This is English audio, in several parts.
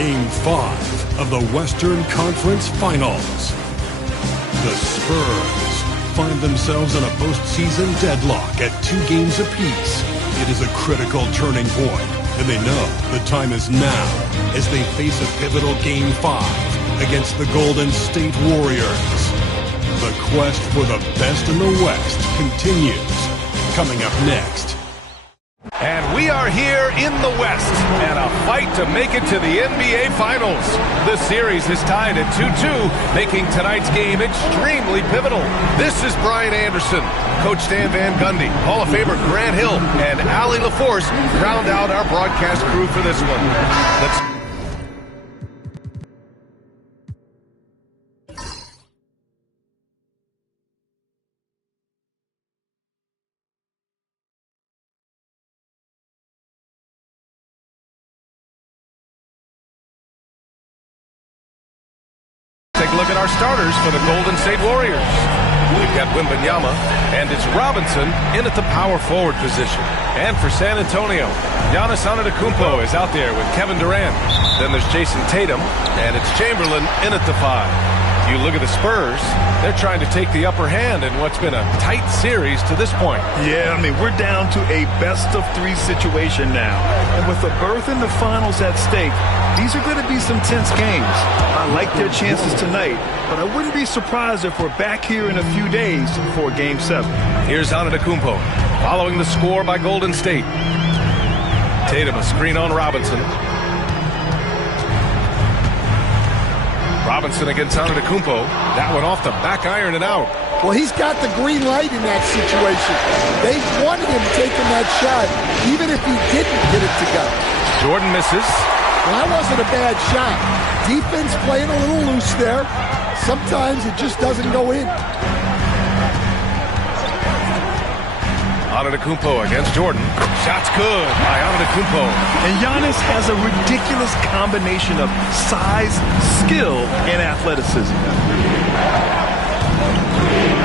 Game 5 of the Western Conference Finals. The Spurs find themselves in a postseason deadlock at 2 games apiece. It is a critical turning point, and they know the time is now as they face a pivotal Game 5 against the Golden State Warriors. The quest for the best in the West continues. Coming up next. And we are here in the West, and a fight to make it to the NBA Finals. The series is tied at 2-2, making tonight's game extremely pivotal. This is Brian Anderson. Coach Stan Van Gundy, Hall of Famer Grant Hill, and Allie LaForce round out our broadcast crew for this one. Take a look at our starters for the Golden State Warriors. We've got Wembanyama, and it's Robinson in at the power forward position. And for San Antonio, Giannis Antetokounmpo is out there with Kevin Durant. Then there's Jason Tatum, and it's Chamberlain in at the 5. You look at the Spurs, they're trying to take the upper hand in what's been a tight series to this point. Yeah, I mean, we're down to a best-of-3 situation now. And with the berth in the finals at stake, these are going to be some tense games. I like their chances tonight, but I wouldn't be surprised if we're back here in a few days for Game 7. Here's Antetokounmpo, following the score by Golden State. Tatum, a screen on Robinson. Robinson against Antetokounmpo. That one off the back iron and out. Well, he's got the green light in that situation. They wanted him taking that shot, even if he didn't get it to go. Jordan misses. Well, that wasn't a bad shot. Defense playing a little loose there. Sometimes it just doesn't go in. Antetokounmpo against Jordan. Shot's good by Antetokounmpo. And Giannis has a ridiculous combination of size, skill, and athleticism.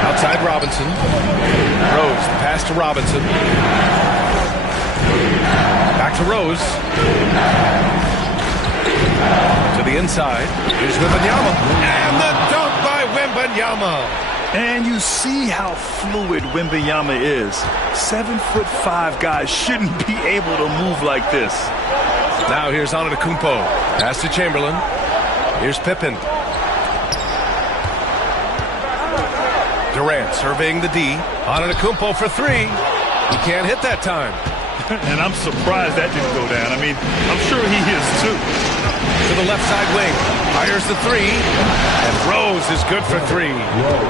Outside Robinson. Rose, the pass to Robinson. Back to Rose. To the inside. Here's Wembanyama. And the dunk by Wembanyama. And you see how fluid Wembanyama is. 7'5" guys shouldn't be able to move like this. Now here's Antetokounmpo. Pass to Chamberlain. Here's Pippen. Durant surveying the D. Antetokounmpo for 3. He can't hit that time. And I'm surprised that didn't go down. I mean, I'm sure he is too. To the left side wing. Fires the 3. And Rose is good for 3.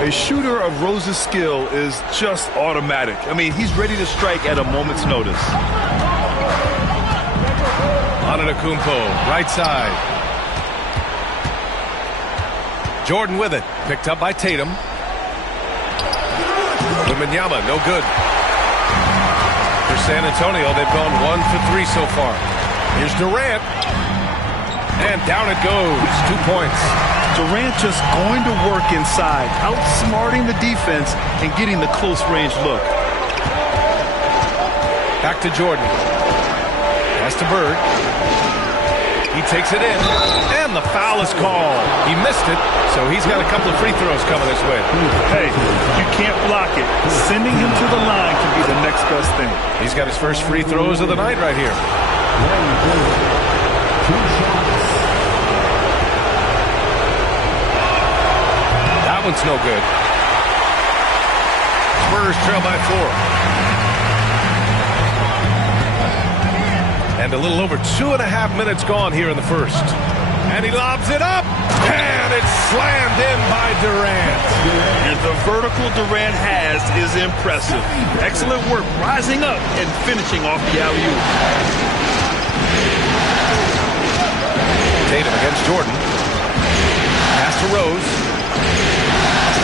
A shooter of Rose's skill is just automatic. I mean, he's ready to strike at a moment's notice. Antetokounmpo, right side. Jordan with it. Picked up by Tatum. Wembanyama, no good. For San Antonio, they've gone 1 for 3 so far. Here's Durant. And down it goes. 2 points. Durant just going to work inside, outsmarting the defense and getting the close-range look. Back to Jordan. Pass to Bird. He takes it in. And the foul is called. He missed it, so he's got a couple of free throws coming his way. Hey, you can't block it. Sending him to the line can be the next best thing. He's got his first free throws of the night right here. That one's no good. Spurs trail by 4. And a little over 2.5 minutes gone here in the first. And he lobs it up. And it's slammed in by Durant. And the vertical Durant has is impressive. Excellent work rising up and finishing off the alley-oop. Tatum against Jordan. Pass to Rose.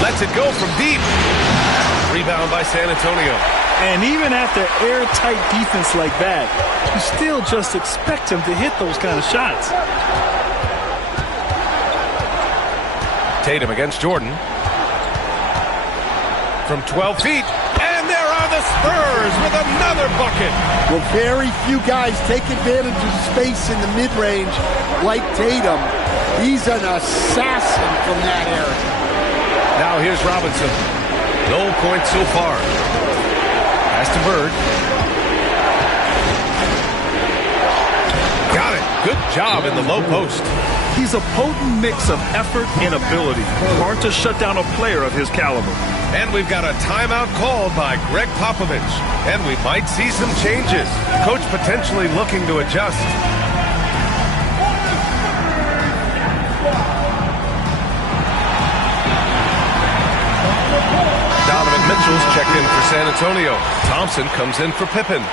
Lets it go from deep. Rebound by San Antonio. And even after airtight defense like that, you still just expect him to hit those kind of shots. Tatum against Jordan. From 12 feet. And there are the the Spurs with another bucket. Well, very few guys take advantage of space in the mid-range like Tatum. He's an assassin from that area. Now here's Robinson. No points so far. Pass to Bird. Got it. Good job in the low post. He's a potent mix of effort and ability. Hard to shut down a player of his caliber. And we've got a timeout called by Greg Popovich. And we might see some changes. Coach potentially looking to adjust. Donovan Mitchell's checked in for San Antonio. Thompson comes in for Pippen.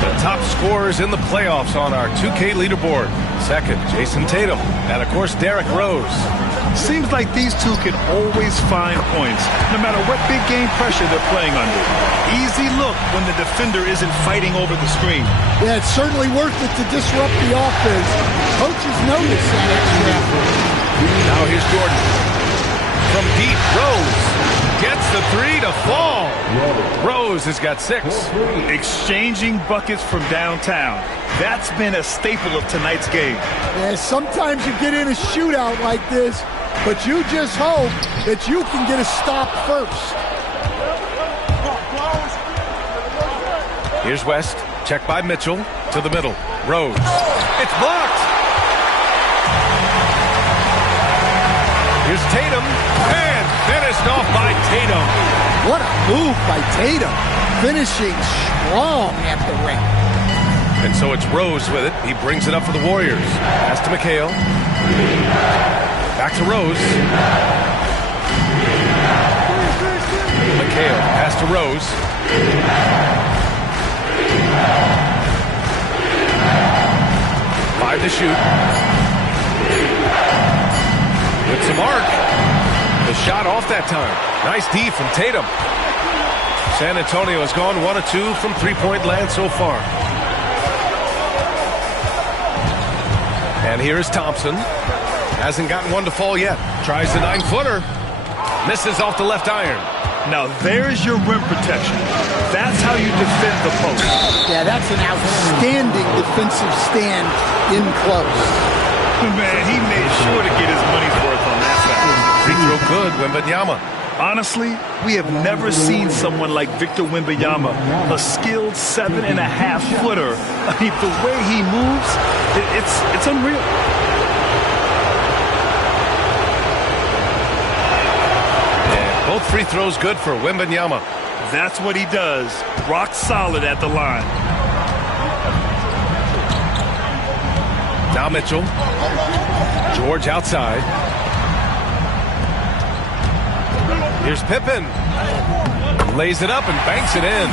The top scorers in the playoffs on our 2K leaderboard. Second, Jason Tatum. And, of course, Derrick Rose. Seems like these two can always find points, no matter what big game pressure they're playing under. Easy look when the defender isn't fighting over the screen. Yeah, it's certainly worth it to disrupt the offense. Coaches notice that extra effort. Now here's Jordan. From deep, Rose gets the three to fall. Rose has got 6. Exchanging buckets from downtown. That's been a staple of tonight's game. Yeah, sometimes you get in a shootout like this, but you just hope that you can get a stop first. Here's West. Check by Mitchell to the middle. Rose. It's blocked. Here's Tatum. And finished off by Tatum. What a move by Tatum. Finishing strong at the rim. And so it's Rose with it. He brings it up for the Warriors. Pass to McHale. Back to Rose. McHale. Pass to Rose. 5 to shoot. With some arc. The shot off that time. Nice D from Tatum. San Antonio has gone 1 of 2 from three-point land so far. And here is Thompson. Hasn't gotten one to fall yet. Tries the 9-footer. Misses off the left iron. Now there's your rim protection. That's how you defend the post. Yeah, that's an outstanding defensive stand in close. Man, he made sure to get his money's worth on that side. Free throw good, Wembanyama. Honestly, we have never seen someone like Victor Wembanyama, a skilled 7.5-footer. I mean, the way he moves, it's unreal. And both free throws good for Wembanyama. That's what he does. Rock solid at the line. Now Mitchell. George outside. Here's Pippen. Lays it up and banks it in.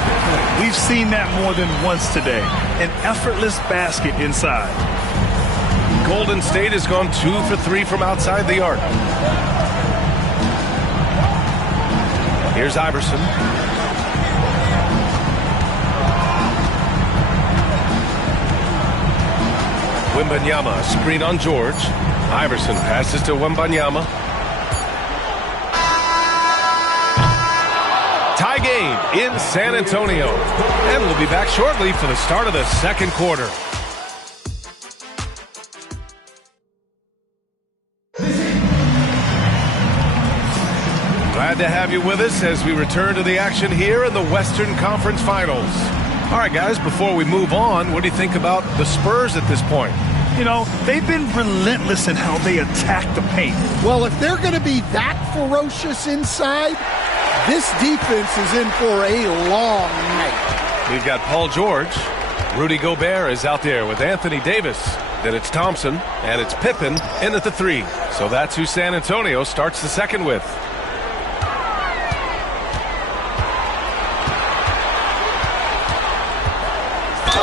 We've seen that more than once today. An effortless basket inside. Golden State has gone 2 for 3 from outside the arc. Here's Iverson. Wembanyama, screen on George. Iverson passes to Wembanyama. Tie game in San Antonio. And we'll be back shortly for the start of the second quarter. Glad to have you with us as we return to the action here in the Western Conference Finals. All right, guys, before we move on, what do you think about the Spurs at this point? You know, they've been relentless in how they attack the paint. Well, if they're going to be that ferocious inside, this defense is in for a long night. We've got Paul George. Rudy Gobert is out there with Anthony Davis. Then it's Thompson, and it's Pippen in at the 3. So that's who San Antonio starts the second with.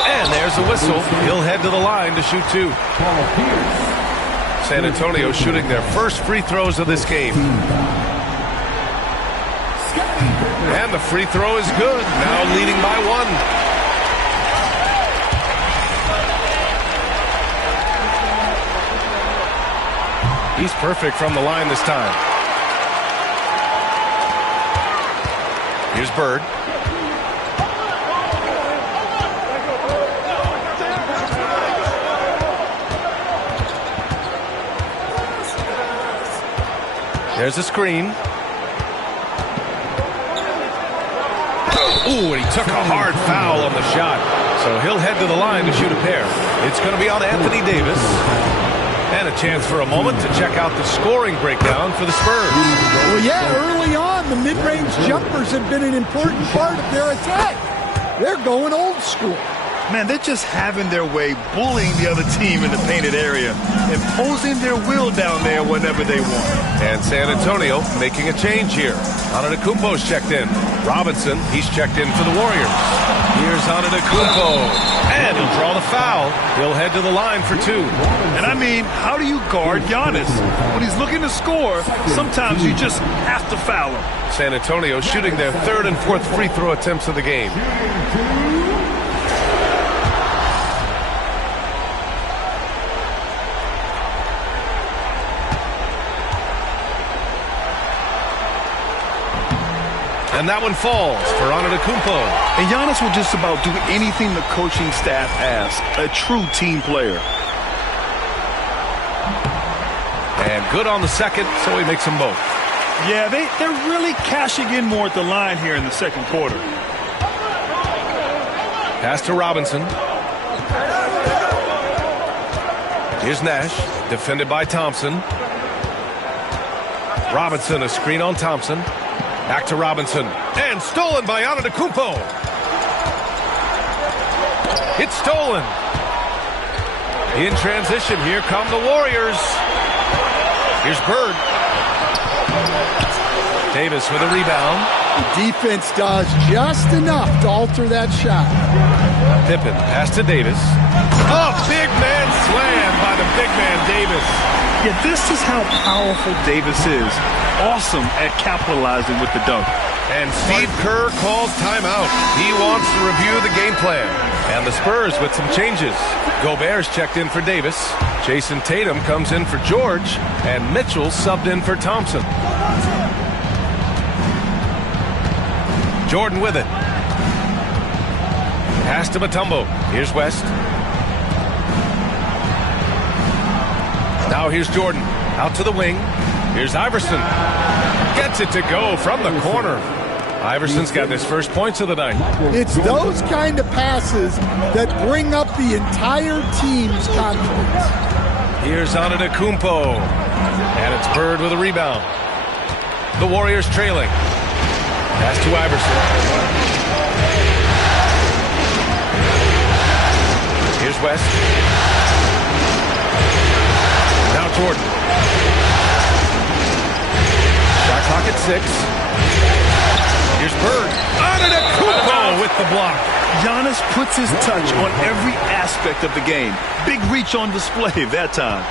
And there's the whistle. He'll head to the line to shoot 2. San Antonio shooting their first free throws of this game. And the free throw is good. Now leading by 1. He's perfect from the line this time. Here's Bird. There's a screen. Ooh, and he took a hard foul on the shot. So he'll head to the line to shoot a pair. It's going to be on Anthony Davis. And a chance for a moment to check out the scoring breakdown for the Spurs. Well, yeah, early on, the mid-range jumpers have been an important part of their attack. They're going old school. Man, they're just having their way, bullying the other team in the painted area, imposing their will down there whenever they want. And San Antonio making a change here. Antetokounmpo's checked in. Robinson, he's checked in for the Warriors. Here's Antetokounmpo. And he'll draw the foul. He'll head to the line for two. And I mean, how do you guard Giannis? When he's looking to score, sometimes you just have to foul him. San Antonio shooting their third and fourth free throw attempts of the game. And that one falls for Antetokounmpo. And Giannis will just about do anything the coaching staff asks. A true team player. And good on the second, so he makes them both. Yeah, they're really cashing in more at the line here in the second quarter. Pass to Robinson. Here's Nash, defended by Thompson. Robinson, a screen on Thompson. Back to Robinson. And stolen by Antetokounmpo. It's stolen. In transition, here come the Warriors. Here's Bird. Davis with a rebound. The defense does just enough to alter that shot. Pippen, pass to Davis. Oh, big man slam by the big man Davis. Yeah, this is how powerful Davis is. Awesome at capitalizing with the dunk. And Steve Kerr calls timeout. He wants to review the game plan. And the Spurs with some changes. Gobert's checked in for Davis. Jason Tatum comes in for George. And Mitchell subbed in for Thompson. Jordan with it. Pass to Mutombo. Here's West. Now here's Jordan. Out to the wing. Here's Iverson. Gets it to go from the corner. Iverson's got his first points of the night. It's those kind of passes that bring up the entire team's confidence. Here's Antetokounmpo. And it's Bird with a rebound. The Warriors trailing. Pass to Iverson. Here's West. Now Jordan. Shot clock at 6. Here's Bird. Antetokounmpo with the block. Giannis puts his touch on every aspect of the game. Big reach on display that time.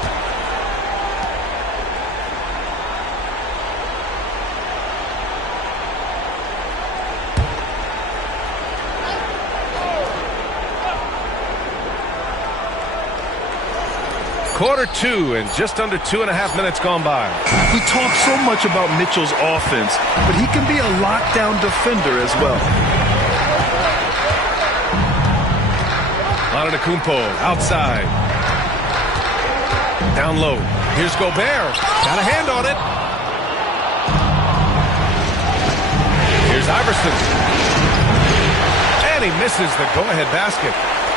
Quarter 2 and just under 2.5 minutes gone by. We talk so much about Mitchell's offense, but he can be a lockdown defender as well. Antetokounmpo outside. Down low. Here's Gobert. Got a hand on it. Here's Iverson. And he misses the go-ahead basket.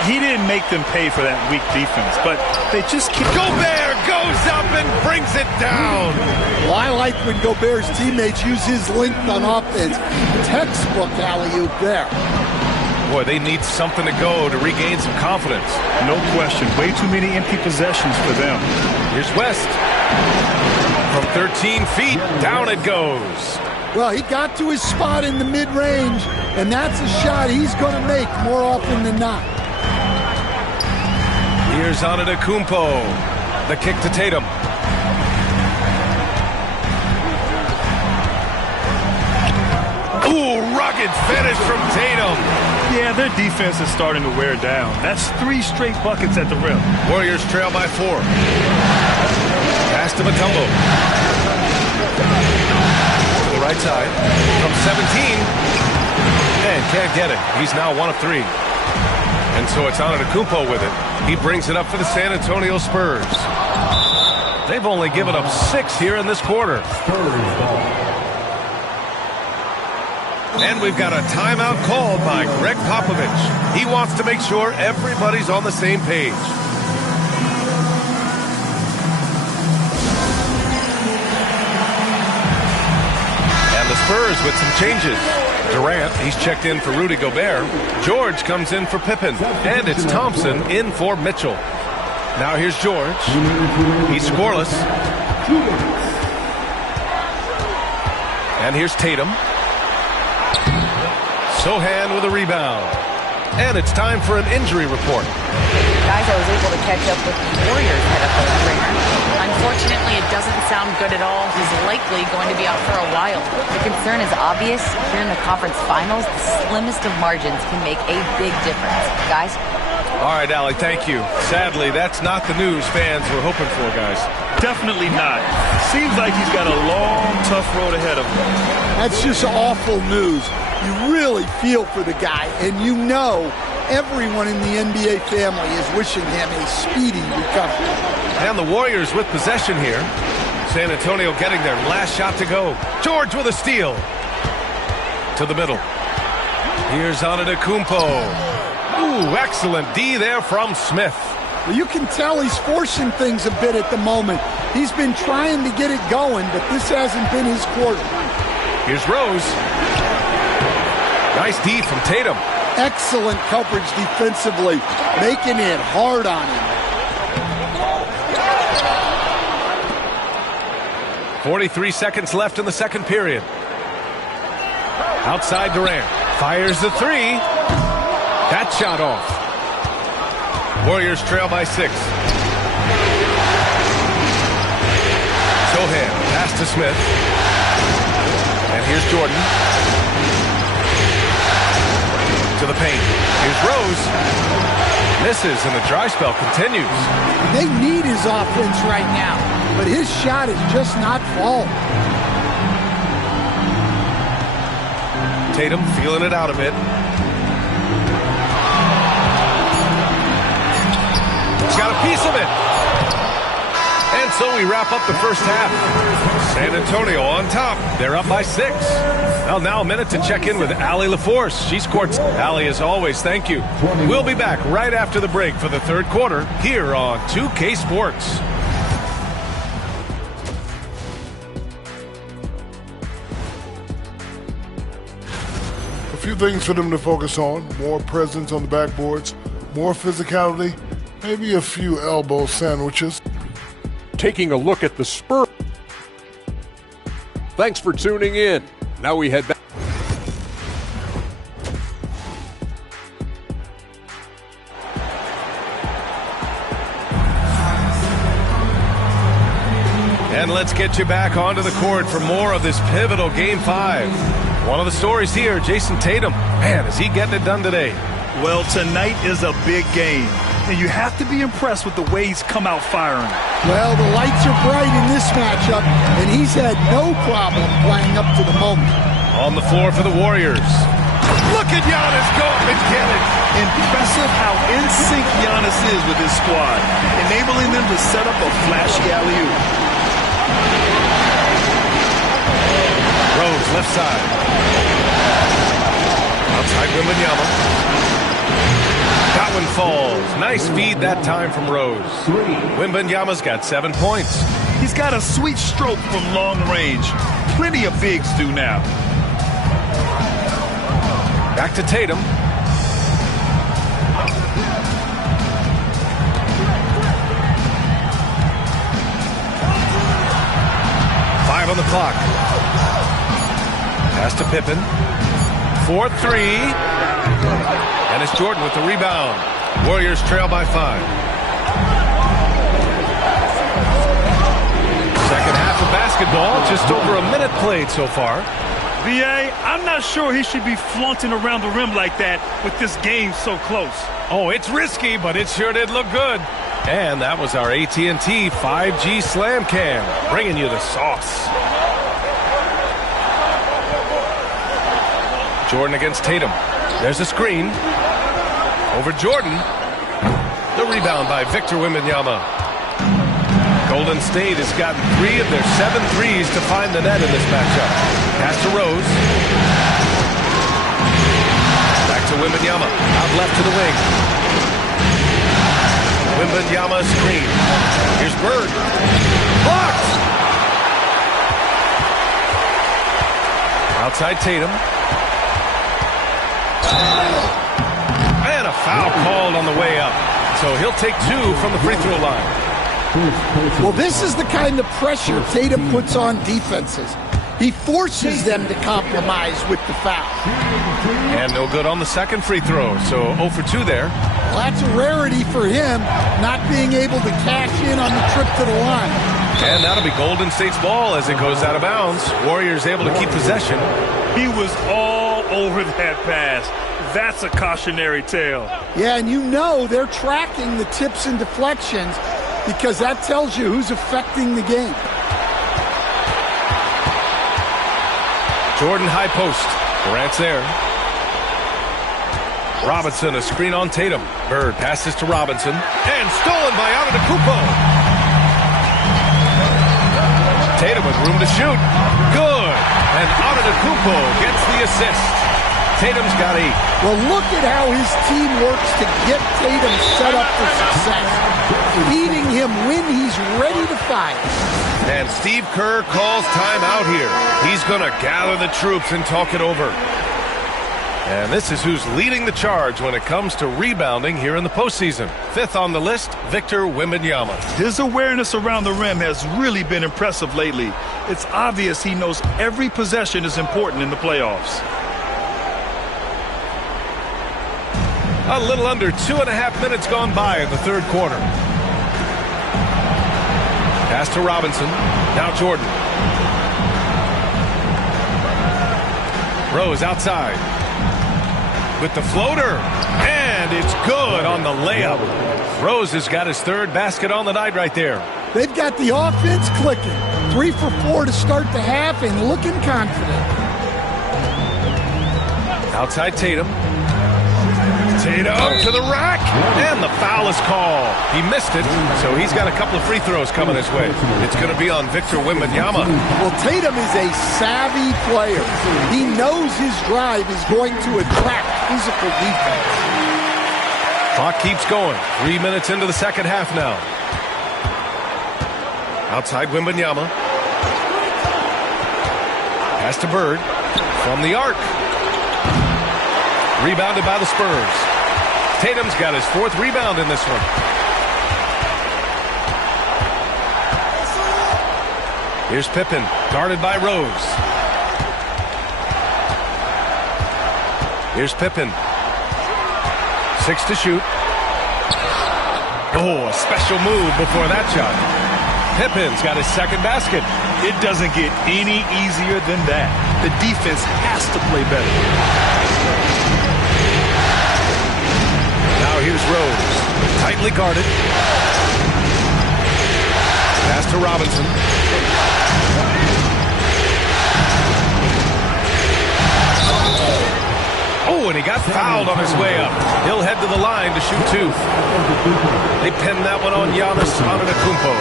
He didn't make them pay for that weak defense, but they just keep... Gobert goes up and brings it down. Well, I like when Gobert's teammates use his length on offense. Textbook alley-oop there. Boy, they need something to go to regain some confidence. No question. Way too many empty possessions for them. Here's West. From 13 feet, down it goes. Well, he got to his spot in the mid-range, and that's a shot he's going to make more often than not. Here's Antetokounmpo. The kick to Tatum. Ooh, rugged finish from Tatum. Yeah, their defense is starting to wear down. That's 3 straight buckets at the rim. Warriors trail by 4. Pass to Mutombo. To the right side. From 17. And can't get it. He's now 1 of 3. And so it's Antetokounmpo with it. He brings it up for the San Antonio Spurs. They've only given up 6 here in this quarter. And we've got a timeout called by Greg Popovich. He wants to make sure everybody's on the same page. And the Spurs with some changes. Durant, he's checked in for Rudy Gobert. George comes in for Pippen. And it's Thompson in for Mitchell. Now here's George. He's scoreless. And here's Tatum. Sohan with a rebound. And it's time for an injury report. Guys, I was able to catch up with the Warriors head up coach trainer. Unfortunately, it doesn't sound good at all. He's likely going to be out for a while. The concern is obvious. Here in the conference finals, the slimmest of margins can make a big difference. Guys? All right, Allie, thank you. Sadly, that's not the news fans were hoping for, guys. Definitely not. Seems like he's got a long, tough road ahead of him. That's just awful news. You really feel for the guy, and you know everyone in the NBA family is wishing him a speedy recovery. And the Warriors with possession here. San Antonio getting their last shot to go. George with a steal. To the middle. Here's Antetokounmpo. Ooh, excellent D there from Smith. Well, you can tell he's forcing things a bit at the moment. He's been trying to get it going, but this hasn't been his quarter. Here's Rose. Nice D from Tatum. Excellent coverage defensively, making it hard on him. 43 seconds left in the second period. Outside Durant. Fires the three. That shot off. Warriors trail by 6. Sohan, pass to Smith. And here's Jordan. To the paint. Here's Rose. Misses, and the dry spell continues. They need his offense right now, but his shot is just not falling. Tatum feeling it out a bit. He's got a piece of it. And so we wrap up the first half. San Antonio on top. They're up by 6. Well, now a minute to check in with Allie LaForce. She scored. Allie, as always, thank you. We'll be back right after the break for the third quarter here on 2K Sports. A few things for them to focus on. More presence on the backboards, more physicality, maybe a few elbow sandwiches. Taking a look at the Spurs. Thanks for tuning in. Now we head back. And let's get you back onto the court for more of this pivotal Game 5. One of the stories here, Jason Tatum. Man, is he getting it done today? Well, tonight is a big game, and you have to be impressed with the way he's come out firing. Well, the lights are bright in this matchup, and he's had no problem playing up to the moment. On the floor for the Warriors. Look at Giannis go up and get it. Impressive how in sync Giannis is with his squad, enabling them to set up a flashy alley-oop. Rose, left side. Outside Wembanyama. That one falls. Nice feed that time from Rose. Wembanyama's got 7 points. He's got a sweet stroke from long range. Plenty of bigs do now. Back to Tatum. Five on the clock. Pass to Pippen. 4-3. And it's Jordan with the rebound. Warriors trail by 5. Second half of basketball, just over a minute played so far. B.A., I'm not sure he should be flaunting around the rim like that with this game so close. Oh, it's risky, but it sure did look good. And that was our AT&T 5G Slam Cam, bringing you the sauce. Jordan against Tatum. There's a screen. Over Jordan. The rebound by Victor Wembanyama. Golden State has gotten 3 of their 7 threes to find the net in this matchup. Pass to Rose. Back to Wembanyama. Out left to the wing. Wembanyama screen. Here's Bird. Blocked! Outside Tatum. And a foul called on the way up. So he'll take 2 from the free throw line. Well, this is the kind of pressure Tatum puts on defenses. He forces them to compromise with the foul. And no good on the second free throw, so 0 for 2 there. Well, that's a rarity for him, not being able to cash in on the trip to the line. And that'll be Golden State's ball as it goes out of bounds. Warriors able to keep possession. He was all over that pass. That's a cautionary tale. Yeah, and you know they're tracking the tips and deflections because that tells you who's affecting the game. Jordan high post. Durant's there. Robinson, a screen on Tatum. Bird passes to Robinson. And stolen by Antetokounmpo. Tatum with room to shoot. Good. And Antetokounmpo gets the assist. Tatum's got 8. Well, look at how his team works to get Tatum set up for success. Feeding him when he's ready to fire. And Steve Kerr calls timeout here. He's going to gather the troops and talk it over. And this is who's leading the charge when it comes to rebounding here in the postseason. 5th on the list, Victor Wembanyama. His awareness around the rim has really been impressive lately. It's obvious he knows every possession is important in the playoffs. A little under 2.5 minutes gone by in the third quarter. Pass to Robinson. Now Jordan. Rose outside. With the floater. And it's good on the layup. Rose has got his 3rd basket on the night right there. They've got the offense clicking. 3 for 4 to start the half and looking confident. Outside Tatum. Tatum to the rack, and the foul is called. He missed it, so he's got a couple of free throws coming his way. It's going to be on Victor Wembanyama. Well, Tatum is a savvy player. He knows his drive is going to attract physical defense. Clock keeps going. 3 minutes into the second half now. Outside Wembanyama. Pass to Bird from the arc. Rebounded by the Spurs. Tatum's got his 4th rebound in this one. Here's Pippen, guarded by Rose. Here's Pippen. 6 to shoot. Oh, a special move before that shot. Pippen's got his 2nd basket. It doesn't get any easier than that. The defense has to play better. Now here's Rose, tightly guarded. Pass to Robinson. Oh, and he got fouled on his way up. He'll head to the line to shoot 2. They pinned that one on Giannis Antetokounmpo.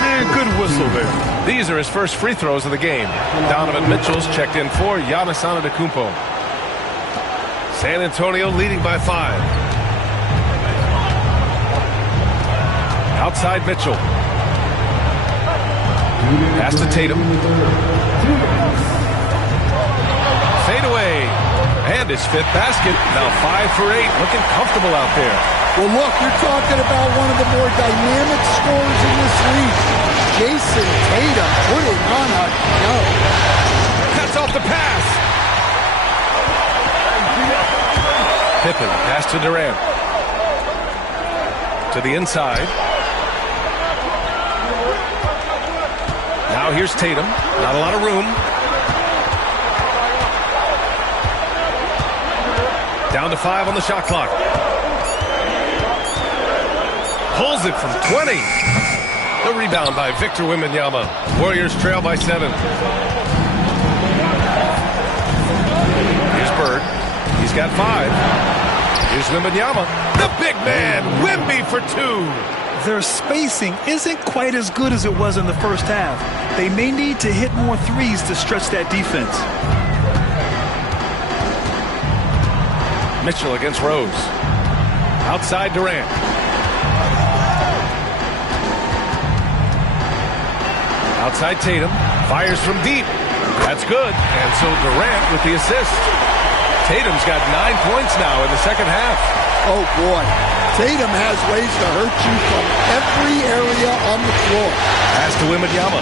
Man, good whistle there. These are his first free throws of the game. Donovan Mitchell's checked in for Giannis Antetokounmpo. San Antonio leading by 5. Outside Mitchell. Pass to Tatum. Fade away. And his 5th basket. Now 5 for 8. Looking comfortable out there. Well, look, you're talking about one of the more dynamic scorers in this league. Jason Tatum putting on a show. Cuts off the pass. Pippen. Pass to Durant. To the inside. Now here's Tatum. Not a lot of room. Down to 5 on the shot clock. Pulls it from 20. The rebound by Victor Wembanyama. Warriors trail by 7. Here's Bird. He's got 5. Here's Wembanyama. The big man. Wemby for 2. Their spacing isn't quite as good as it was in the first half. They may need to hit more threes to stretch that defense. Mitchell against Rose. Outside Durant. Outside Tatum. Fires from deep. That's good. And so Durant with the assist. Tatum's got 9 points now in the second half. Oh, boy. Tatum has ways to hurt you from every area on the floor. Pass to Wembanyama.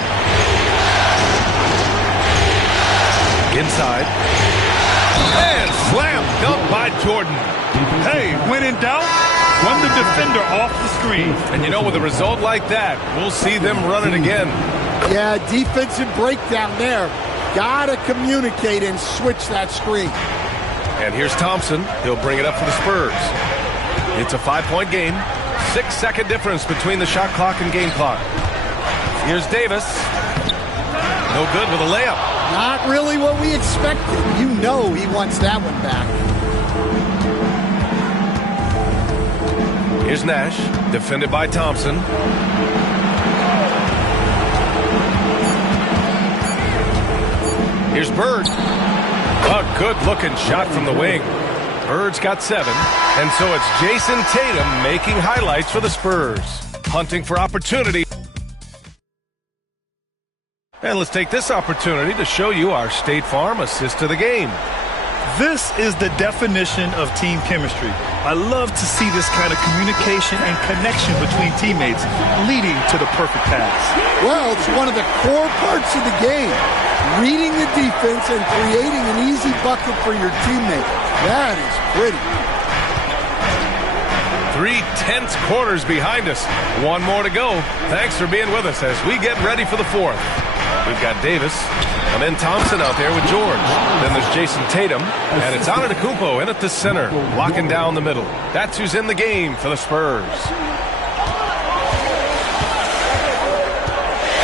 Inside. And slam dunk by Jordan. Hey, when in doubt, run the defender off the screen. And you know, with a result like that, we'll see them run it again. Yeah, defensive breakdown there. Gotta communicate and switch that screen. And here's Thompson. He'll bring it up for the Spurs. It's a 5-point game. 6-second difference between the shot clock and game clock. Here's Davis. No good with a layup. Not really what we expected. You know he wants that one back. Here's Nash. Defended by Thompson. Here's Bird. A good-looking shot from the wing. Bird's got 7. And so it's Jason Tatum making highlights for the Spurs. Hunting for opportunity. And let's take this opportunity to show you our State Farm assist of the game. This is the definition of team chemistry. I love to see this kind of communication and connection between teammates leading to the perfect pass. Well, it's one of the core parts of the game. Reading the defense and creating an easy bucket for your teammate. That is pretty. 3 tense quarters behind us. One more to go. Thanks for being with us as we get ready for the 4th. We've got Davis, and then Thompson out there with George. Then there's Jason Tatum, and it's Antetokounmpo in at the center, locking down the middle. That's who's in the game for the Spurs.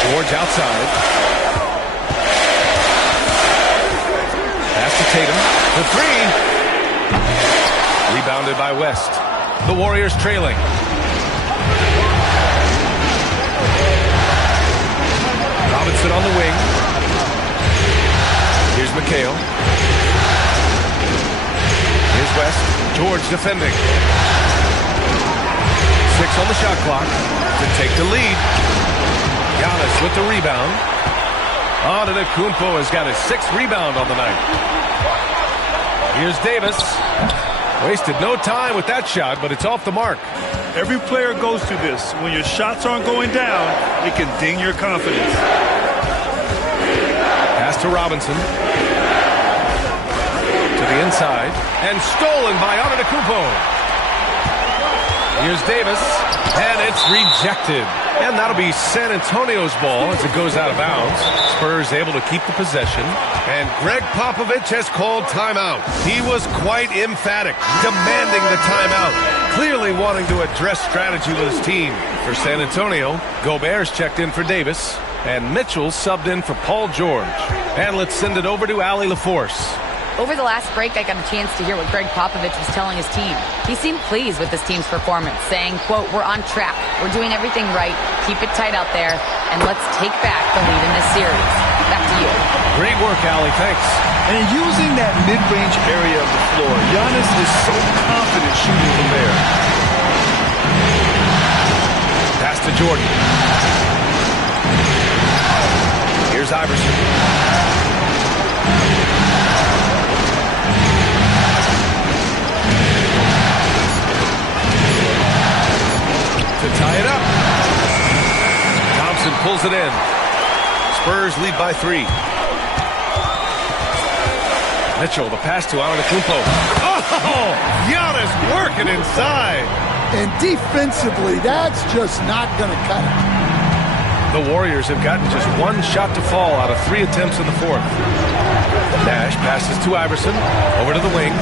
George outside. Pass to Tatum for 3. Rebounded by West. The Warriors trailing. Robinson on the wing. Here's McHale. Here's West. George defending. 6 on the shot clock to take the lead. Giannis with the rebound. Antetokounmpo has got his 6th rebound on the night. Here's Davis. Wasted no time with that shot, but it's off the mark. Every player goes through this. When your shots aren't going down, it can ding your confidence. Pass to Robinson. To the inside. And stolen by Antetokounmpo. Here's Davis. And it's rejected. And that'll be San Antonio's ball as it goes out of bounds. Spurs able to keep the possession. And Greg Popovich has called timeout. He was quite emphatic, demanding the timeout. Clearly wanting to address strategy with his team. For San Antonio, Gobert's checked in for Davis. And Mitchell subbed in for Paul George. And let's send it over to Allie LaForce. Over the last break, I got a chance to hear what Greg Popovich was telling his team. He seemed pleased with his team's performance, saying, quote, "We're on track. We're doing everything right. Keep it tight out there, and let's take back the lead in this series." Back to you. Great work, Allie. Thanks. And using that mid-range area of the floor, Giannis is so confident shooting from there. Pass to Jordan. Here's Iverson. To tie it up. Thompson pulls it in. Spurs lead by 3. Mitchell, the pass to Antetokounmpo. Oh, Giannis working inside. And defensively, that's just not going to cut it. The Warriors have gotten just 1 shot to fall out of 3 attempts in the 4th. Nash passes to Iverson. Over to the wing.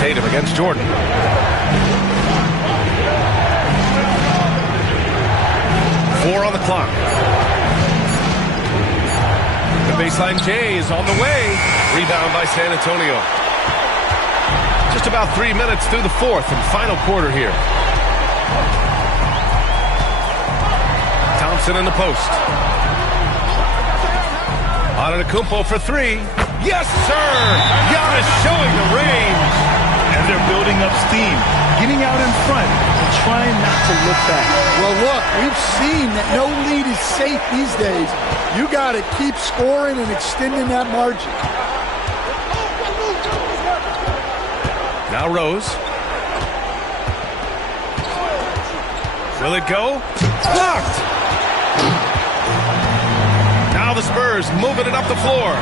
Tatum against Jordan. Four on the clock. The baseline J is on the way. Rebound by San Antonio. Just about 3 minutes through the fourth and final quarter here. Thompson in the post. Antetokounmpo for three. Yes, sir! Giannis showing the range. And they're building up steam, getting out in front and trying not to look back. Well, look, we've seen that no lead is safe these days. You got to keep scoring and extending that margin. Now Rose. Will it go? Blocked! Now the Spurs moving it up the floor.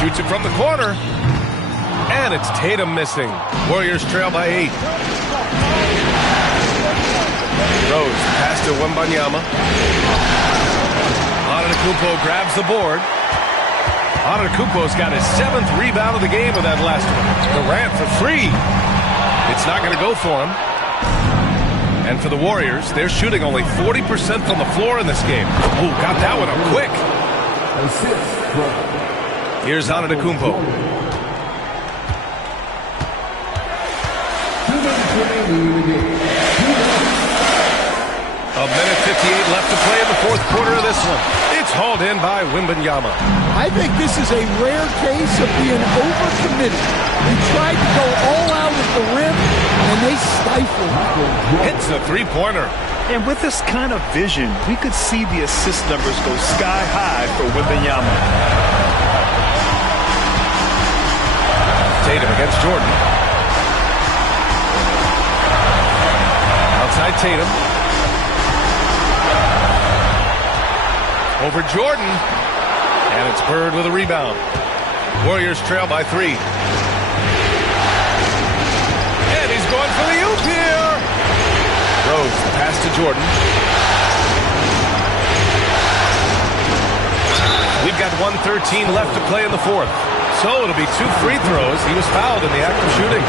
Shoots it from the corner. And it's Tatum missing. Warriors trail by 8. Rose pass to Wembanyama. Antetokounmpo grabs the board. Antetokounmpo's got his 7th rebound of the game with that last one. Durant for 3. It's not going to go for him. And for the Warriors, they're shooting only 40% from the floor in this game. Ooh, got that one up quick. Here's Antetokounmpo. A minute 58 left to play in the fourth quarter of this one. It's hauled in by Wembanyama. I think this is a rare case of being overcommitted. He tried to go all out at the rim, and they stifled him. Hits a three-pointer. And with this kind of vision, we could see the assist numbers go sky high for Wembanyama. Tatum against Jordan. Outside Tatum. Over Jordan. And it's Bird with a rebound. Warriors trail by 3. And he's going for the oop here. Rose, the pass to Jordan. We've got 1:13 left to play in the fourth. So it'll be 2 free throws. He was fouled in the act of shooting.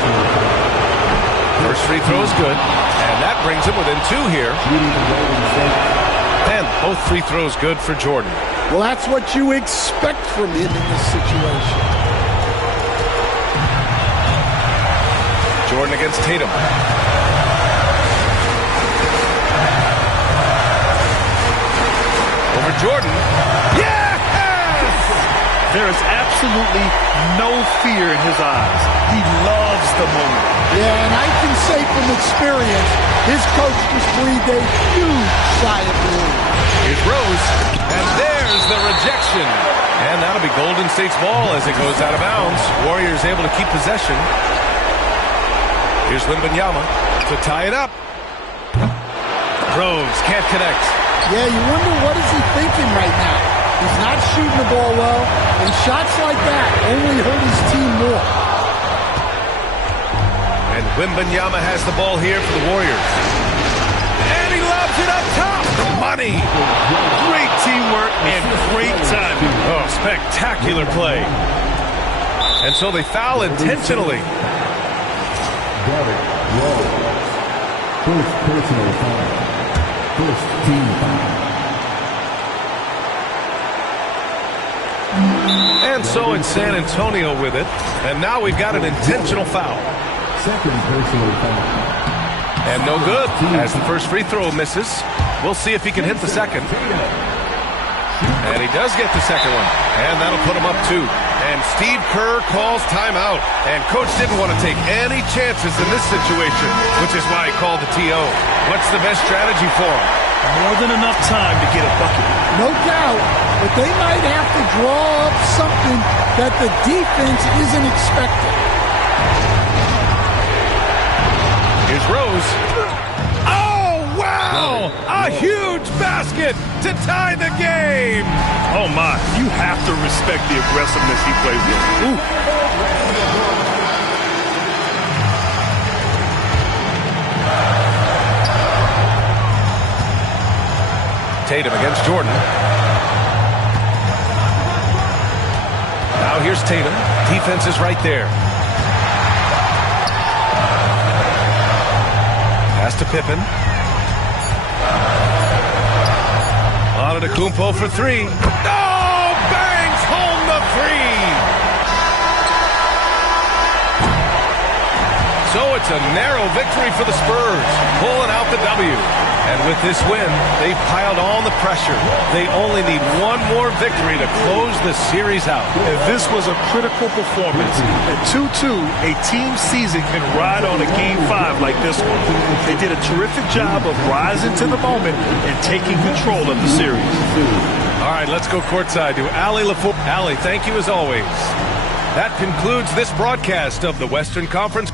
First free throw is good. And that brings him within 2 here. And both free throws good for Jordan. Well, that's what you expect from him in this situation. Jordan against Tatum. Over Jordan. Yes! There is absolutely no fear in his eyes. He loves the moment. Yeah, and I can say from experience, his coach just breathed a huge sigh of relief. Here's Rose, and there's the rejection. And that'll be Golden State's ball as it goes out of bounds. Warriors able to keep possession. Here's Wembanyama to tie it up. Rose can't connect. Yeah, you wonder what is he thinking right now. He's not shooting the ball well, and shots like that only hurt his team more. And Wembanyama has the ball here for the Warriors. And he lobs it up top. Money. Great teamwork and great timing. Oh, spectacular play. And so they foul intentionally. First personal foul. First team foul. And so it's San Antonio with it. And now we've got an intentional foul. Second personal foul. And no good as the first free throw misses. We'll see if he can hit the second. And he does get the second one. And that'll put him up 2. And Steve Kerr calls timeout. And coach didn't want to take any chances in this situation, which is why he called the TO. What's the best strategy for him? More than enough time to get a bucket. No doubt, but they might have to draw up something that the defense isn't expecting. Here's Rose. Oh, wow! A huge basket to tie the game! Oh, my. You have to respect the aggressiveness he plays with. Ooh. Tatum against Jordan. Now here's Tatum. Defense is right there. Pass to Pippen. Antetokounmpo for 3. Oh, bangs home the 3. So it's a narrow victory for the Spurs, pulling out the W. And with this win, they've piled on the pressure. They only need one more victory to close the series out. And this was a critical performance. At 2-2, a team season can ride on a Game 5 like this one. They did a terrific job of rising to the moment and taking control of the series. All right, let's go courtside to Allie LaFour. Allie, thank you as always. That concludes this broadcast of the Western Conference.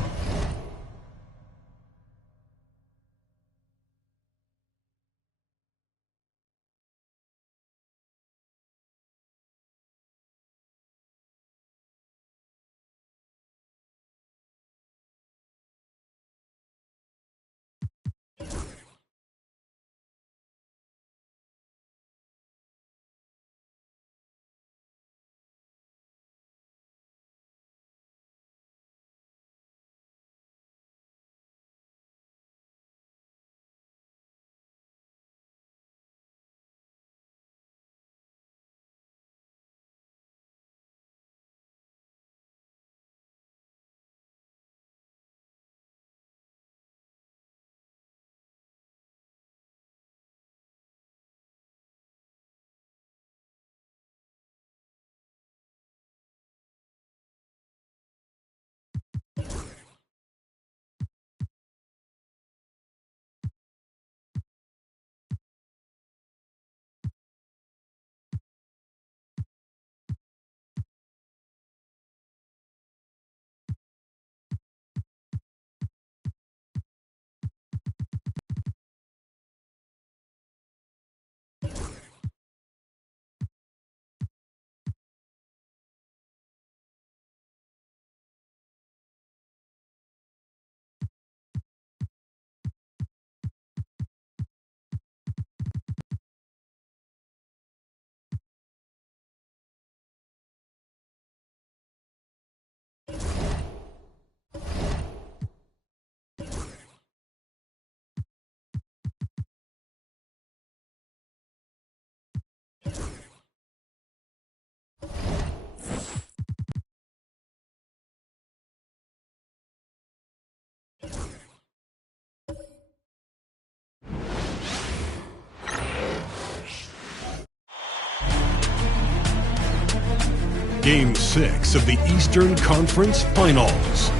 Game 6 of the Eastern Conference Finals.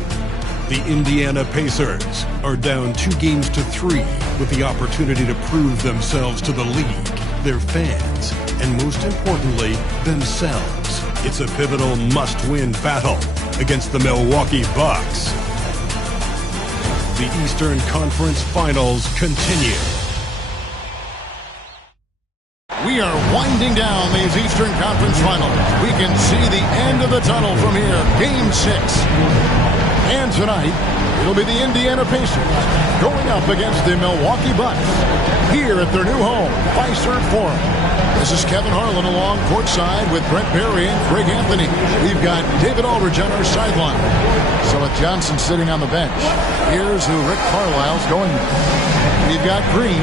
The Indiana Pacers are down 2-3 with the opportunity to prove themselves to the league, their fans, and most importantly, themselves. It's a pivotal must-win battle against the Milwaukee Bucks. The Eastern Conference Finals continue. We are winding down these Eastern Conference Finals. We can see the end of the tunnel from here. Game 6. And tonight, it'll be the Indiana Pacers going up against the Milwaukee Bucks here at their new home, Fiserv Forum. This is Kevin Harlan along courtside with Brent Barry and Greg Anthony. We've got David Aldridge on our sideline. So with Johnson sitting on the bench, here's who Rick Carlisle's going with. We've got Green.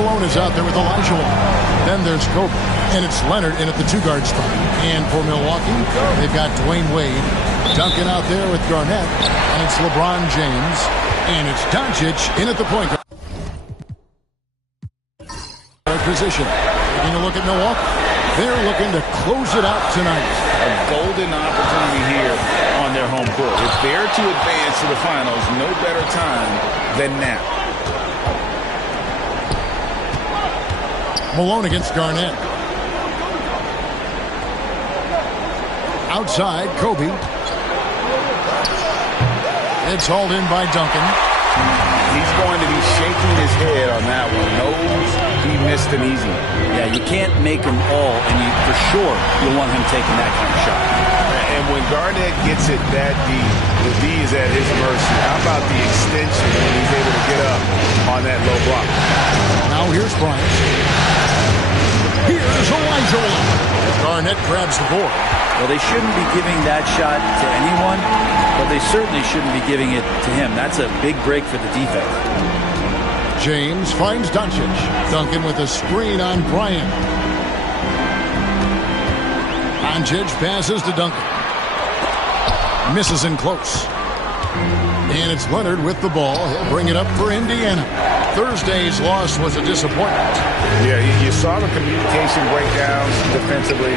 Malone is out there with Elijah Wall. Then there's Kobe. And it's Leonard in at the two-guard spot. And for Milwaukee, they've got Dwayne Wade. Duncan out there with Garnett. And it's LeBron James. And it's Doncic in at the point guard position. Taking a look at Milwaukee. They're looking to close it out tonight. A golden opportunity here on their home court. If they're to advance to the finals, no better time than now. Malone against Garnett. Outside, Kobe. It's hauled in by Duncan. He's going to be shaking his head on that one. Knows he missed an easy one. Yeah, you can't make them all, and for sure you'll want him taking that kind of shot. And when Garnett gets it that deep, the D is at his mercy. How about the extension when he's able to get up on that low block? Now here's Bryant. Here's Elijah Wall. Garnett grabs the board. Well, they shouldn't be giving that shot to anyone, but they certainly shouldn't be giving it to him. That's a big break for the defense. James finds Doncic. Duncan with a screen on Bryant. Doncic passes to Duncan. Misses in close. And it's Leonard with the ball. He'll bring it up for Indiana. Thursday's loss was a disappointment. Yeah, you saw the communication breakdowns defensively,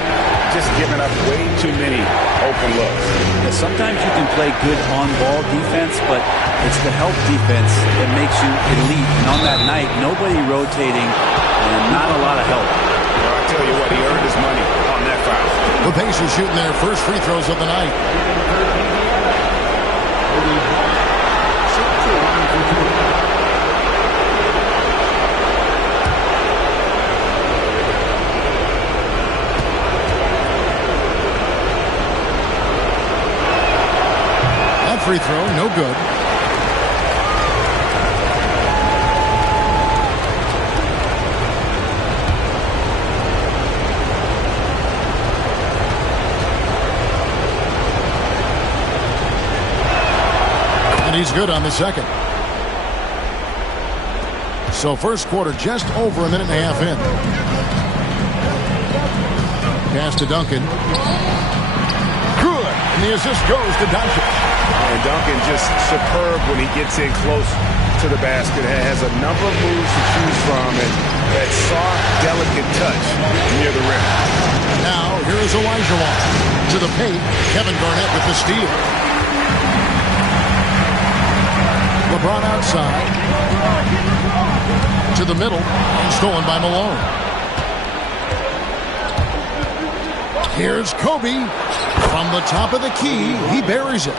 just giving up way too many open looks. Yeah, sometimes you can play good on-ball defense, but it's the help defense that makes you elite. And on that night, nobody rotating and not a lot of help. Well, I tell you what, he earned his money on that foul. The Pacers shooting their first free throws of the night. That free throw, no good. He's good on the second. So first quarter just over a minute and a half in. Pass to Duncan. Good. And the assist goes to Duncan. And Duncan just superb when he gets in close to the basket. Has a number of moves to choose from, and that soft, delicate touch near the rim. Now here is Olajuwon to the paint. Kevin Garnett with the steal. LeBron outside to the middle and stolen by Malone. Here's Kobe from the top of the key. He buries it.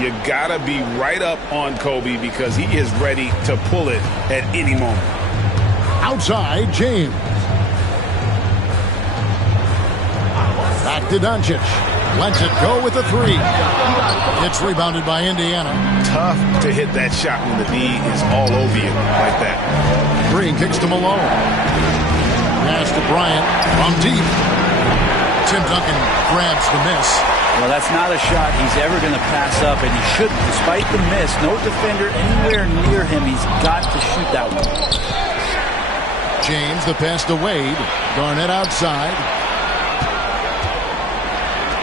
You gotta be right up on Kobe because he is ready to pull it at any moment. Outside, James. Back to Doncic. Lets it go with a three. It's rebounded by Indiana. Tough to hit that shot when the D is all over you like that. Green kicks to Malone. Pass to Bryant from deep. Tim Duncan grabs the miss. Well, that's not a shot he's ever going to pass up, and he shouldn't. Despite the miss, no defender anywhere near him. He's got to shoot that one. James, the pass to Wade. Garnett outside.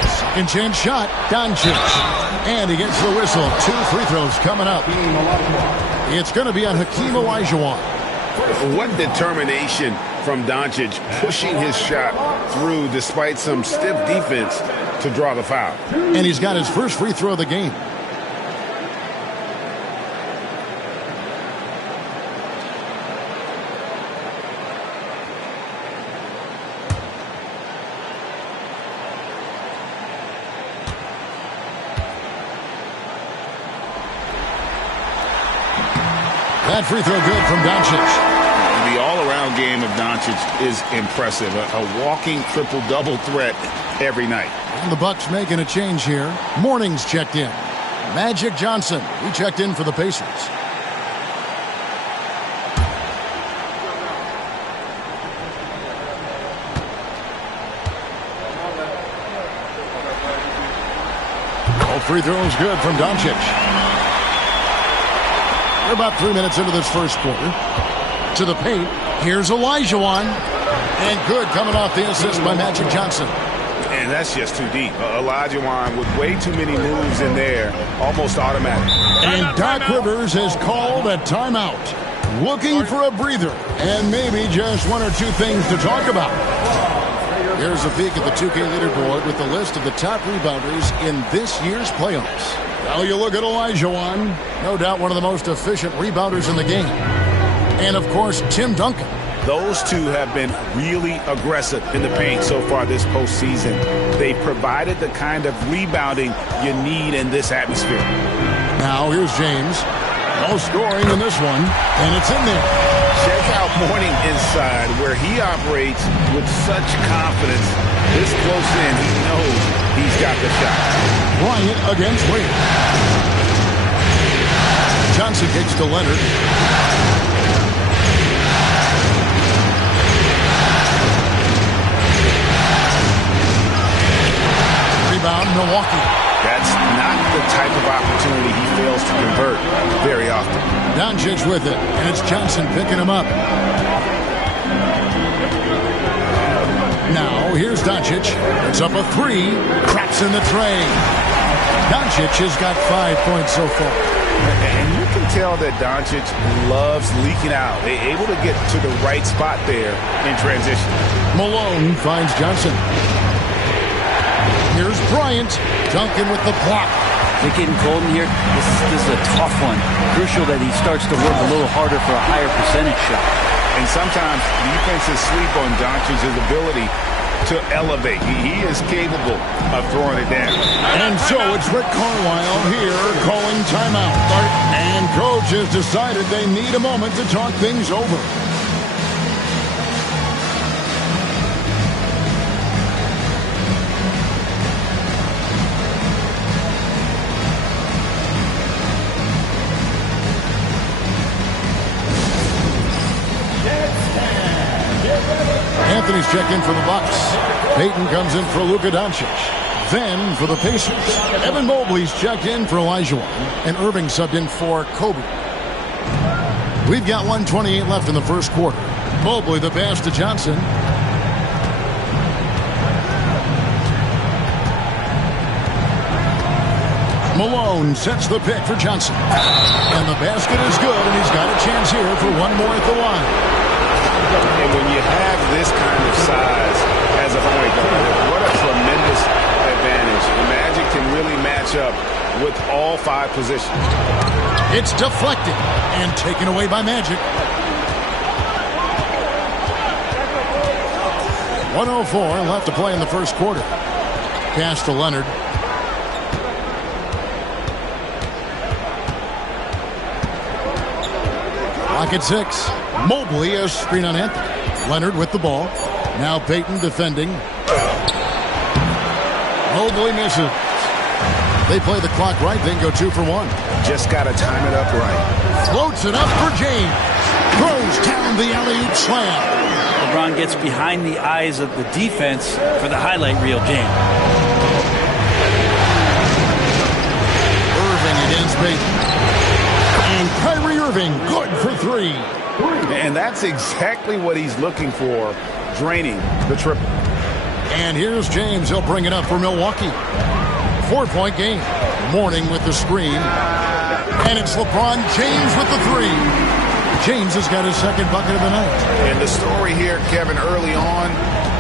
Second chance shot. Doncic. And he gets the whistle. 2 free throws coming up. It's going to be on Hakeem Olajuwon. What determination from Doncic, pushing his shot through despite some stiff defense to draw the foul. And he's got his first free throw of the game. That free throw good from Doncic. The all-around game of Doncic is impressive. A walking triple-double threat every night. And the Bucks making a change here. Mornings checked in. Magic Johnson, he checked in for the Pacers. All free throws good from Doncic. We're about 3 minutes into this first quarter. To the paint. Here's Olajuwon. And good coming off the assist by Magic Johnson. And that's just too deep. Olajuwon with way too many moves in there. Almost automatic. And Doc Rivers has called a timeout. Looking for a breather. And maybe just 1 or 2 things to talk about. Here's a peek at the 2K leaderboard with the list of the top rebounders in this year's playoffs. Well, you look at Olajuwon, no doubt one of the most efficient rebounders in the game. And, of course, Tim Duncan. Those two have been really aggressive in the paint so far this postseason. They provided the kind of rebounding you need in this atmosphere. Now, here's James. No scoring in this one, and it's in there. Check out Mourning inside, where he operates with such confidence. This close in, he knows he's got the shot. Bryant against Wade. Johnson kicks to Leonard. Rebound, Milwaukee. That's not the type of opportunity he fails to convert very often. Doncic with it, and it's Johnson picking him up. Now, here's Doncic. It's up a 3. Traps in the tray. Doncic has got 5 points so far. And you can tell that Doncic loves leaking out. They're able to get to the right spot there in transition. Malone finds Johnson. Here's Bryant. Duncan with the block. They're getting cold in here. This is a tough one. Crucial that he starts to work a little harder for a higher percentage shot. And sometimes defenses sleep on Doncic's ability to elevate. He is capable of throwing it down. And so it's Rick Carlisle here calling timeout. And coach has decided they need a moment to talk things over. Anthony's checked in for the Bucks. Payton comes in for Luka Doncic. Then for the Pacers, Evan Mobley's checked in for Olajuwon, and Irving subbed in for Kobe. We've got 1:28 left in the first quarter. Mobley the pass to Johnson. Malone sets the pick for Johnson. And the basket is good, and he's got a chance here for one more at the line. And when you have this kind of size as a point guard, what a tremendous advantage. The Magic can really match up with all 5 positions. It's deflected and taken away by Magic. 1:04 left to play in the first quarter. Pass to Leonard. Clock at 6. Mobley a screen on Anthony. Leonard with the ball. Now Payton defending. Mobley misses. They play the clock right, then go 2 for 1. Just got to time it up right. Floats it up for James. Throws down the alley-oop slam. LeBron gets behind the eyes of the defense for the highlight reel, James. Irving against Payton. And Kyrie Irving, good for 3. And that's exactly what he's looking for, draining the triple. And here's James. He'll bring it up for Milwaukee. 4-point game. Mourning with the screen. And it's LeBron James with the 3. James has got his second bucket of the night. And the story here, Kevin, early on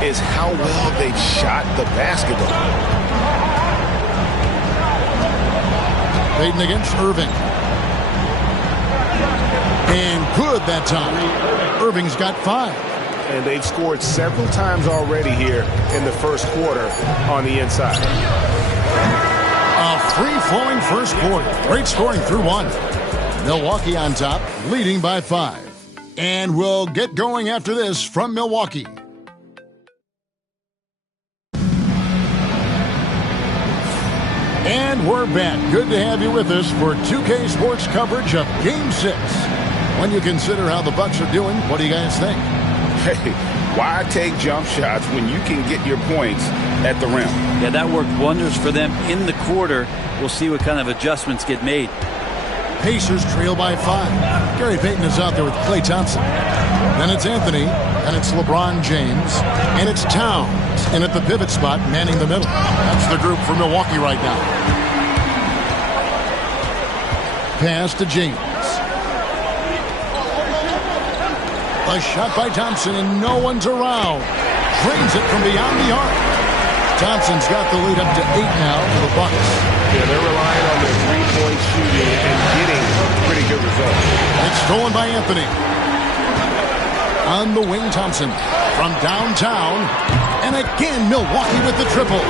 is how well they've shot the basketball. Payton against Irving. And good that time. Irving's got 5. And they've scored several times already here in the first quarter on the inside. A free-flowing first quarter. Great scoring through 1. Milwaukee on top, leading by 5. And we'll get going after this from Milwaukee. And we're back. Good to have you with us for 2K Sports coverage of Game 6. When you consider how the Bucks are doing, what do you guys think? Hey, why take jump shots when you can get your points at the rim? Yeah, that worked wonders for them in the quarter. We'll see what kind of adjustments get made. Pacers trail by 5. Gary Payton is out there with Klay Thompson. Then it's Anthony, and it's LeBron James, and it's Towns. And at the pivot spot, manning the middle. That's the group for Milwaukee right now. Pass to James. A shot by Thompson, and no one's around. Drains it from beyond the arc. Thompson's got the lead up to 8 now for the Bucks. Yeah, they're relying on their three-point shooting and getting pretty good results. It's stolen by Anthony. On the wing, Thompson from downtown. And again, Milwaukee with the triple.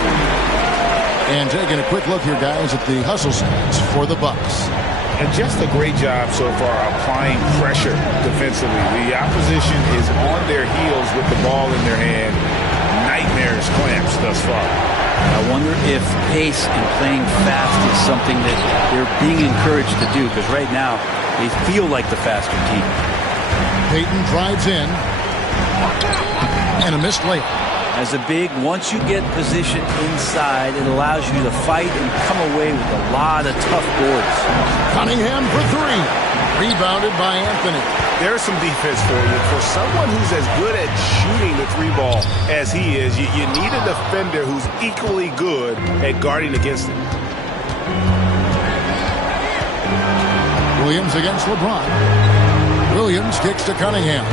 And taking a quick look here, guys, at the hustle stats for the Bucks. And just a great job so far applying pressure defensively. The opposition is on their heels with the ball in their hand. Nightmares clamps thus far. I wonder if pace and playing fast is something that they're being encouraged to do, because right now they feel like the faster team. Payton drives in. And a missed layup. As a big, once you get position inside, it allows you to fight and come away with a lot of tough boards. Cunningham for 3. Rebounded by Anthony. There's some defense for you. For someone who's as good at shooting the 3-ball as he is, you need a defender who's equally good at guarding against it. Williams against LeBron. Williams kicks to Cunningham.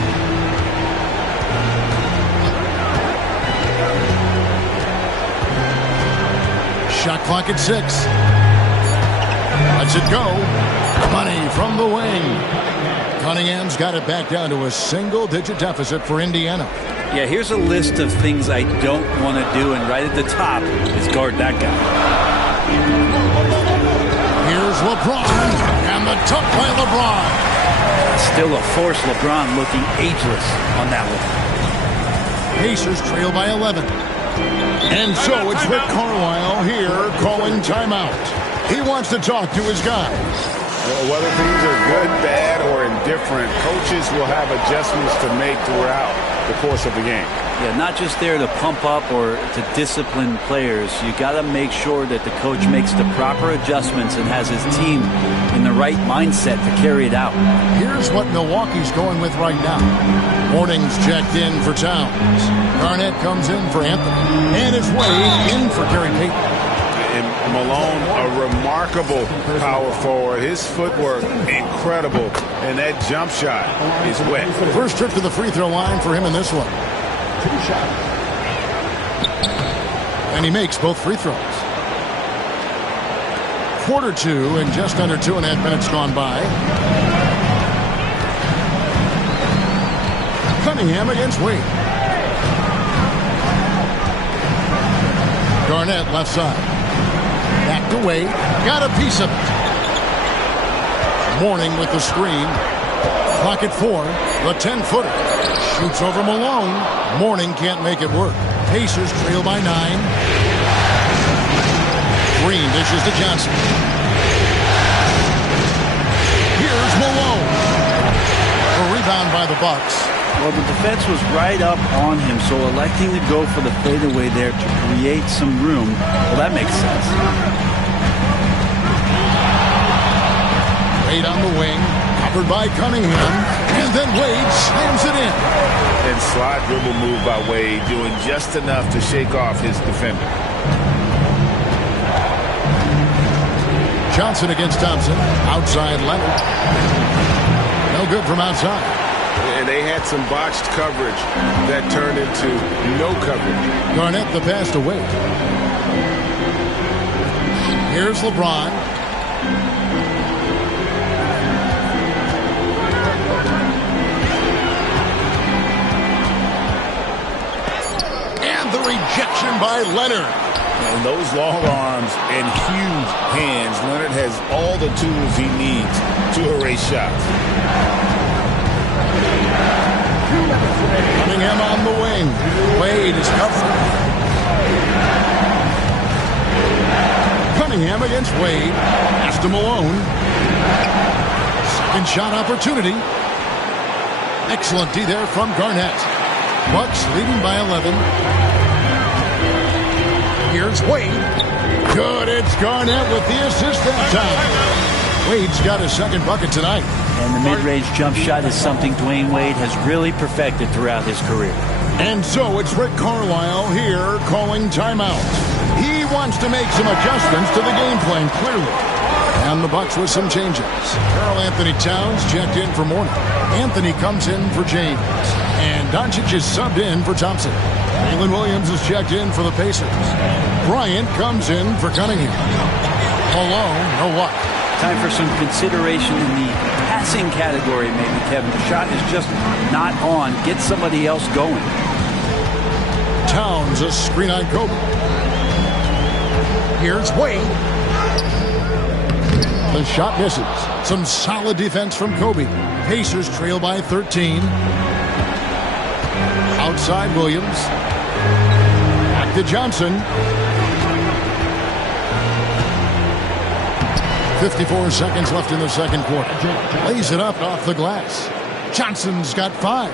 Shot clock at 6. Lets it go. Money from the wing. Cunningham's got it back down to a single-digit deficit for Indiana. Yeah, here's a list of things I don't want to do, and right at the top is guard that guy. Here's LeBron, and the tuck by LeBron. Still a force. LeBron looking ageless on that one. Pacers trail by 11. And so it's Rick Carlisle here calling timeout. He wants to talk to his guys. Well, whether things are good, bad, or indifferent, coaches will have adjustments to make throughout the course of the game. Yeah, not just there to pump up or to discipline players. You got to make sure that the coach makes the proper adjustments and has his team in the right mindset to carry it out. Here's what Milwaukee's going with right now. Morning's checked in for Towns. Garnett comes in for Anthony. And it's Wade in for Gary Payton. And Malone, a remarkable power forward. His footwork, incredible. And that jump shot is wet. First trip to the free throw line for him in this one. And he makes both free throws. Quarter 2 and just under 2.5 minutes gone by. Cunningham against Wade. Garnett left side. Back to Wade. Got a piece of it. Mourning with the screen. Clock at 4. The 10-footer. Shoots over Malone. Mourning can't make it work. Pacers trail by 9. Green dishes to Johnson. Here's Malone. A rebound by the Bucks. Well, the defense was right up on him, so electing to go for the fadeaway there to create some room, well, that makes sense. Wade on the wing, covered by Cunningham, and then Wade slams it in. And slide dribble move by Wade, doing just enough to shake off his defender. Johnson against Thompson, outside Leonard. No good from outside. And they had some botched coverage that turned into no coverage. Garnett the pass to Wade. Here's LeBron. And the rejection by Leonard. And those long arms and huge hands, Leonard has all the tools he needs to erase shots. Cunningham on the wing. Wade is covered. Cunningham against Wade. Pass to Malone. Second shot opportunity. Excellent D there from Garnett. Bucks leading by 11. Here's Wade. Good. It's Garnett with the assist that time. Wade's got his second bucket tonight. And the mid-range jump shot is something Dwayne Wade has really perfected throughout his career. And so it's Rick Carlisle here calling timeout. He wants to make some adjustments to the game plan, clearly. And the Bucks with some changes. Karl Anthony Towns checked in for Mourning. Anthony comes in for James. And Doncic is subbed in for Thompson. Jalen Williams is checked in for the Pacers. Bryant comes in for Cunningham. Malone, or what? Time for some consideration in the passing category, maybe, Kevin. The shot is just not on. Get somebody else going. Towns, a screen on Kobe. Here's Wade. The shot misses. Some solid defense from Kobe. Pacers trail by 13. Outside Williams. Back to Johnson. 54 seconds left in the second quarter. Lays it up off the glass. Johnson's got 5.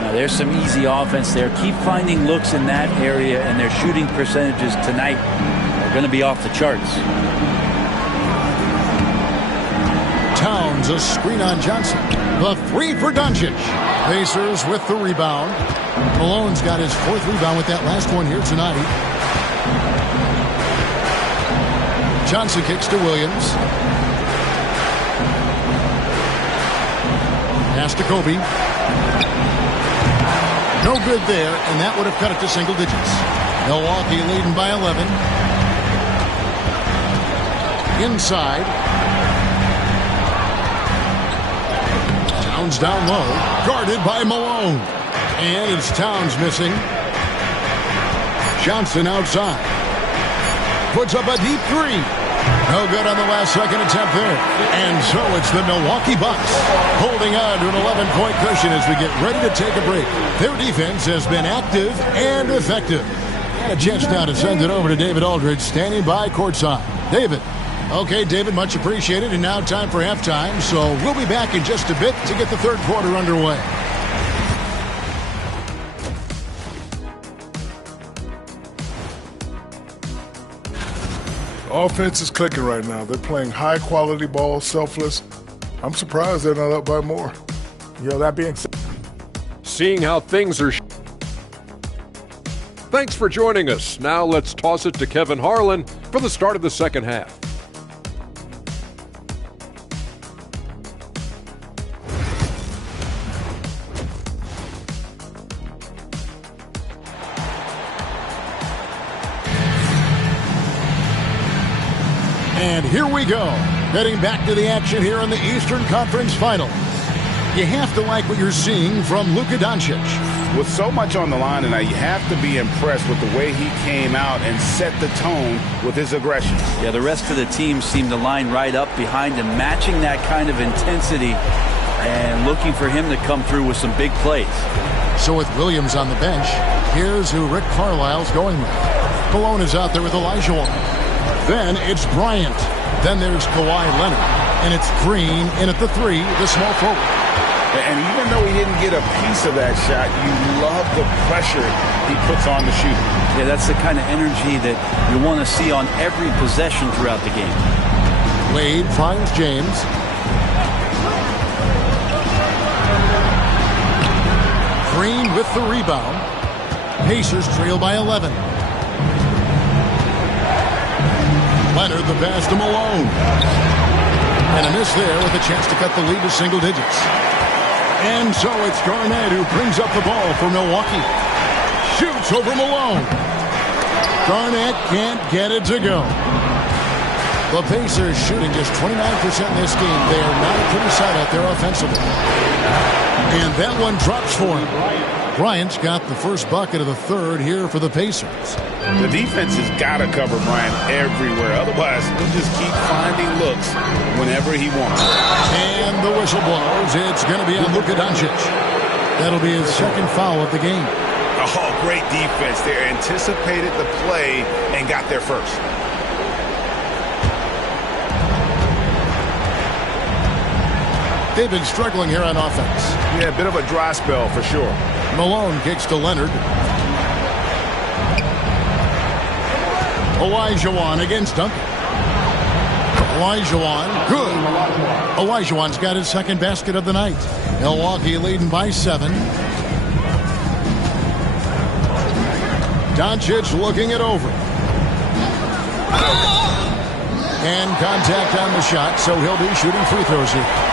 Now, there's some easy offense there. Keep finding looks in that area, and their shooting percentages tonight are going to be off the charts. Towns, a screen on Johnson. The 3 for Doncic. Pacers with the rebound. Malone's got his 4th rebound with that last one here tonight. Johnson kicks to Williams. Pass to Kobe. No good there, and that would have cut it to single digits. Milwaukee leading by 11. Inside. Towns down low. Guarded by Malone. And it's Towns missing. Johnson outside. Puts up a deep three. No good on the last second attempt there. And so it's the Milwaukee Bucks holding on to an 11-point cushion as we get ready to take a break. Their defense has been active and effective. And a chance now to send it over to David Aldridge standing by courtside. David. Okay, David, much appreciated. And now time for halftime. So we'll be back in just a bit to get the third quarter underway. Offense is clicking right now. They're playing high-quality ball, selfless. I'm surprised they're not up by more. That being said, seeing how things are. Thanks for joining us. Now let's toss it to Kevin Harlan for the start of the second half. And here we go. Heading back to the action here in the Eastern Conference Final. You have to like what you're seeing from Luka Doncic. With so much on the line tonight, you have to be impressed with the way he came out and set the tone with his aggression. Yeah, the rest of the team seemed to line right up behind him, matching that kind of intensity and looking for him to come through with some big plays. So with Williams on the bench, here's who Rick Carlisle's going with. Malone is out there with Olajuwon. Then it's Bryant. Then there's Kawhi Leonard. And it's Green in at the three, the small forward. And even though he didn't get a piece of that shot, you love the pressure he puts on the shooter. Yeah, that's the kind of energy that you want to see on every possession throughout the game. Wade finds James. Green with the rebound. Pacers trail by 11. Leonard the pass to Malone. And a miss there with a chance to cut the lead to single digits. And so it's Garnett who brings up the ball for Milwaukee. Shoots over Malone. Garnett can't get it to go. The Pacers shooting just 29% in this game. They are not a pretty sight out there offensively. And that one drops for him. Bryant's got the first bucket of the third here for the Pacers. The defense has got to cover Bryant everywhere. Otherwise, he'll just keep finding looks whenever he wants. And the whistle blows. It's going to be on Luka Doncic. That'll be his second foul of the game. Oh, great defense. They anticipated the play and got there first. They've been struggling here on offense. Yeah, a bit of a dry spell for sure. Malone kicks to Leonard. Olajuwon against Duncan. Olajuwon, good. Olajuwon's got his second basket of the night. Milwaukee leading by 7. Doncic looking it over. And contact on the shot, so he'll be shooting free throws here.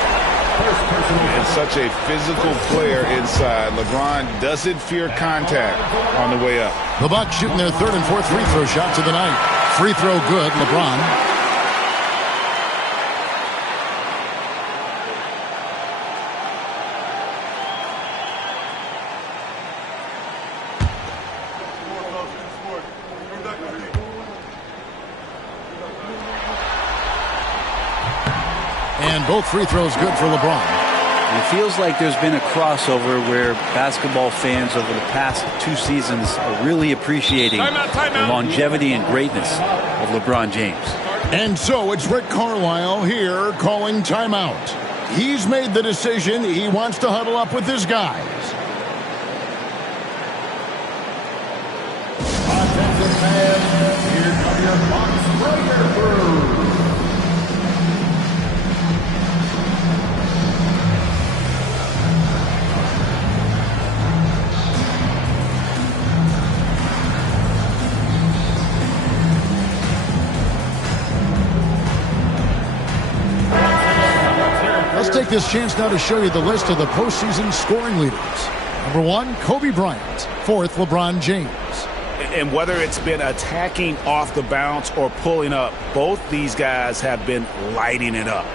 And such a physical player inside. LeBron doesn't fear contact on the way up. The Bucks shooting their third and fourth free throw shots of the night. Free throw good, LeBron. And both free throws good for LeBron. It feels like there's been a crossover where basketball fans over the past 2 seasons are really appreciating the longevity and greatness of LeBron James. And so it's Rick Carlisle here calling timeout. He's made the decision. He wants to huddle up with his guys. Offensive fans, here come your Bucks Breaker crew. Let's take this chance now to show you the list of the postseason scoring leaders. Number 1, Kobe Bryant. 4th, LeBron James. And whether it's been attacking off the bounce or pulling up, both these guys have been lighting it up.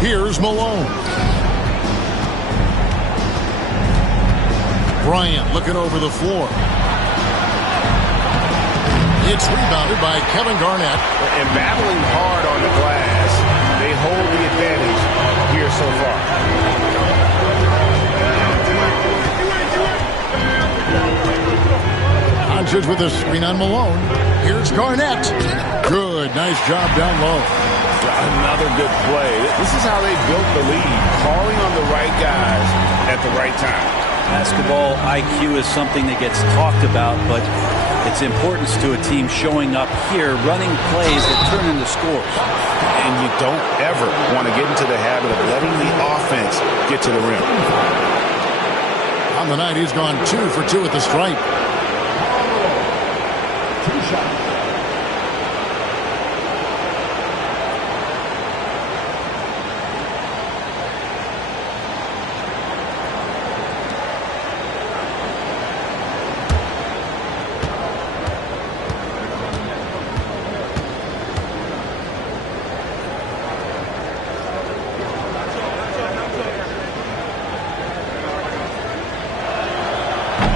Here's Malone. Bryant looking over the floor. It's rebounded by Kevin Garnett. And battling hard on the glass, they hold the advantage here so far. Doncic with a screen on Malone. Here's Garnett. Good, nice job down low. Another good play. This is how they built the lead, calling on the right guys at the right time. Basketball IQ is something that gets talked about, but its importance to a team showing up here, running plays that turn into scores. And you don't ever want to get into the habit of letting the offense get to the rim. On the night, he's gone 2 for 2 at the stripe. 2 shots.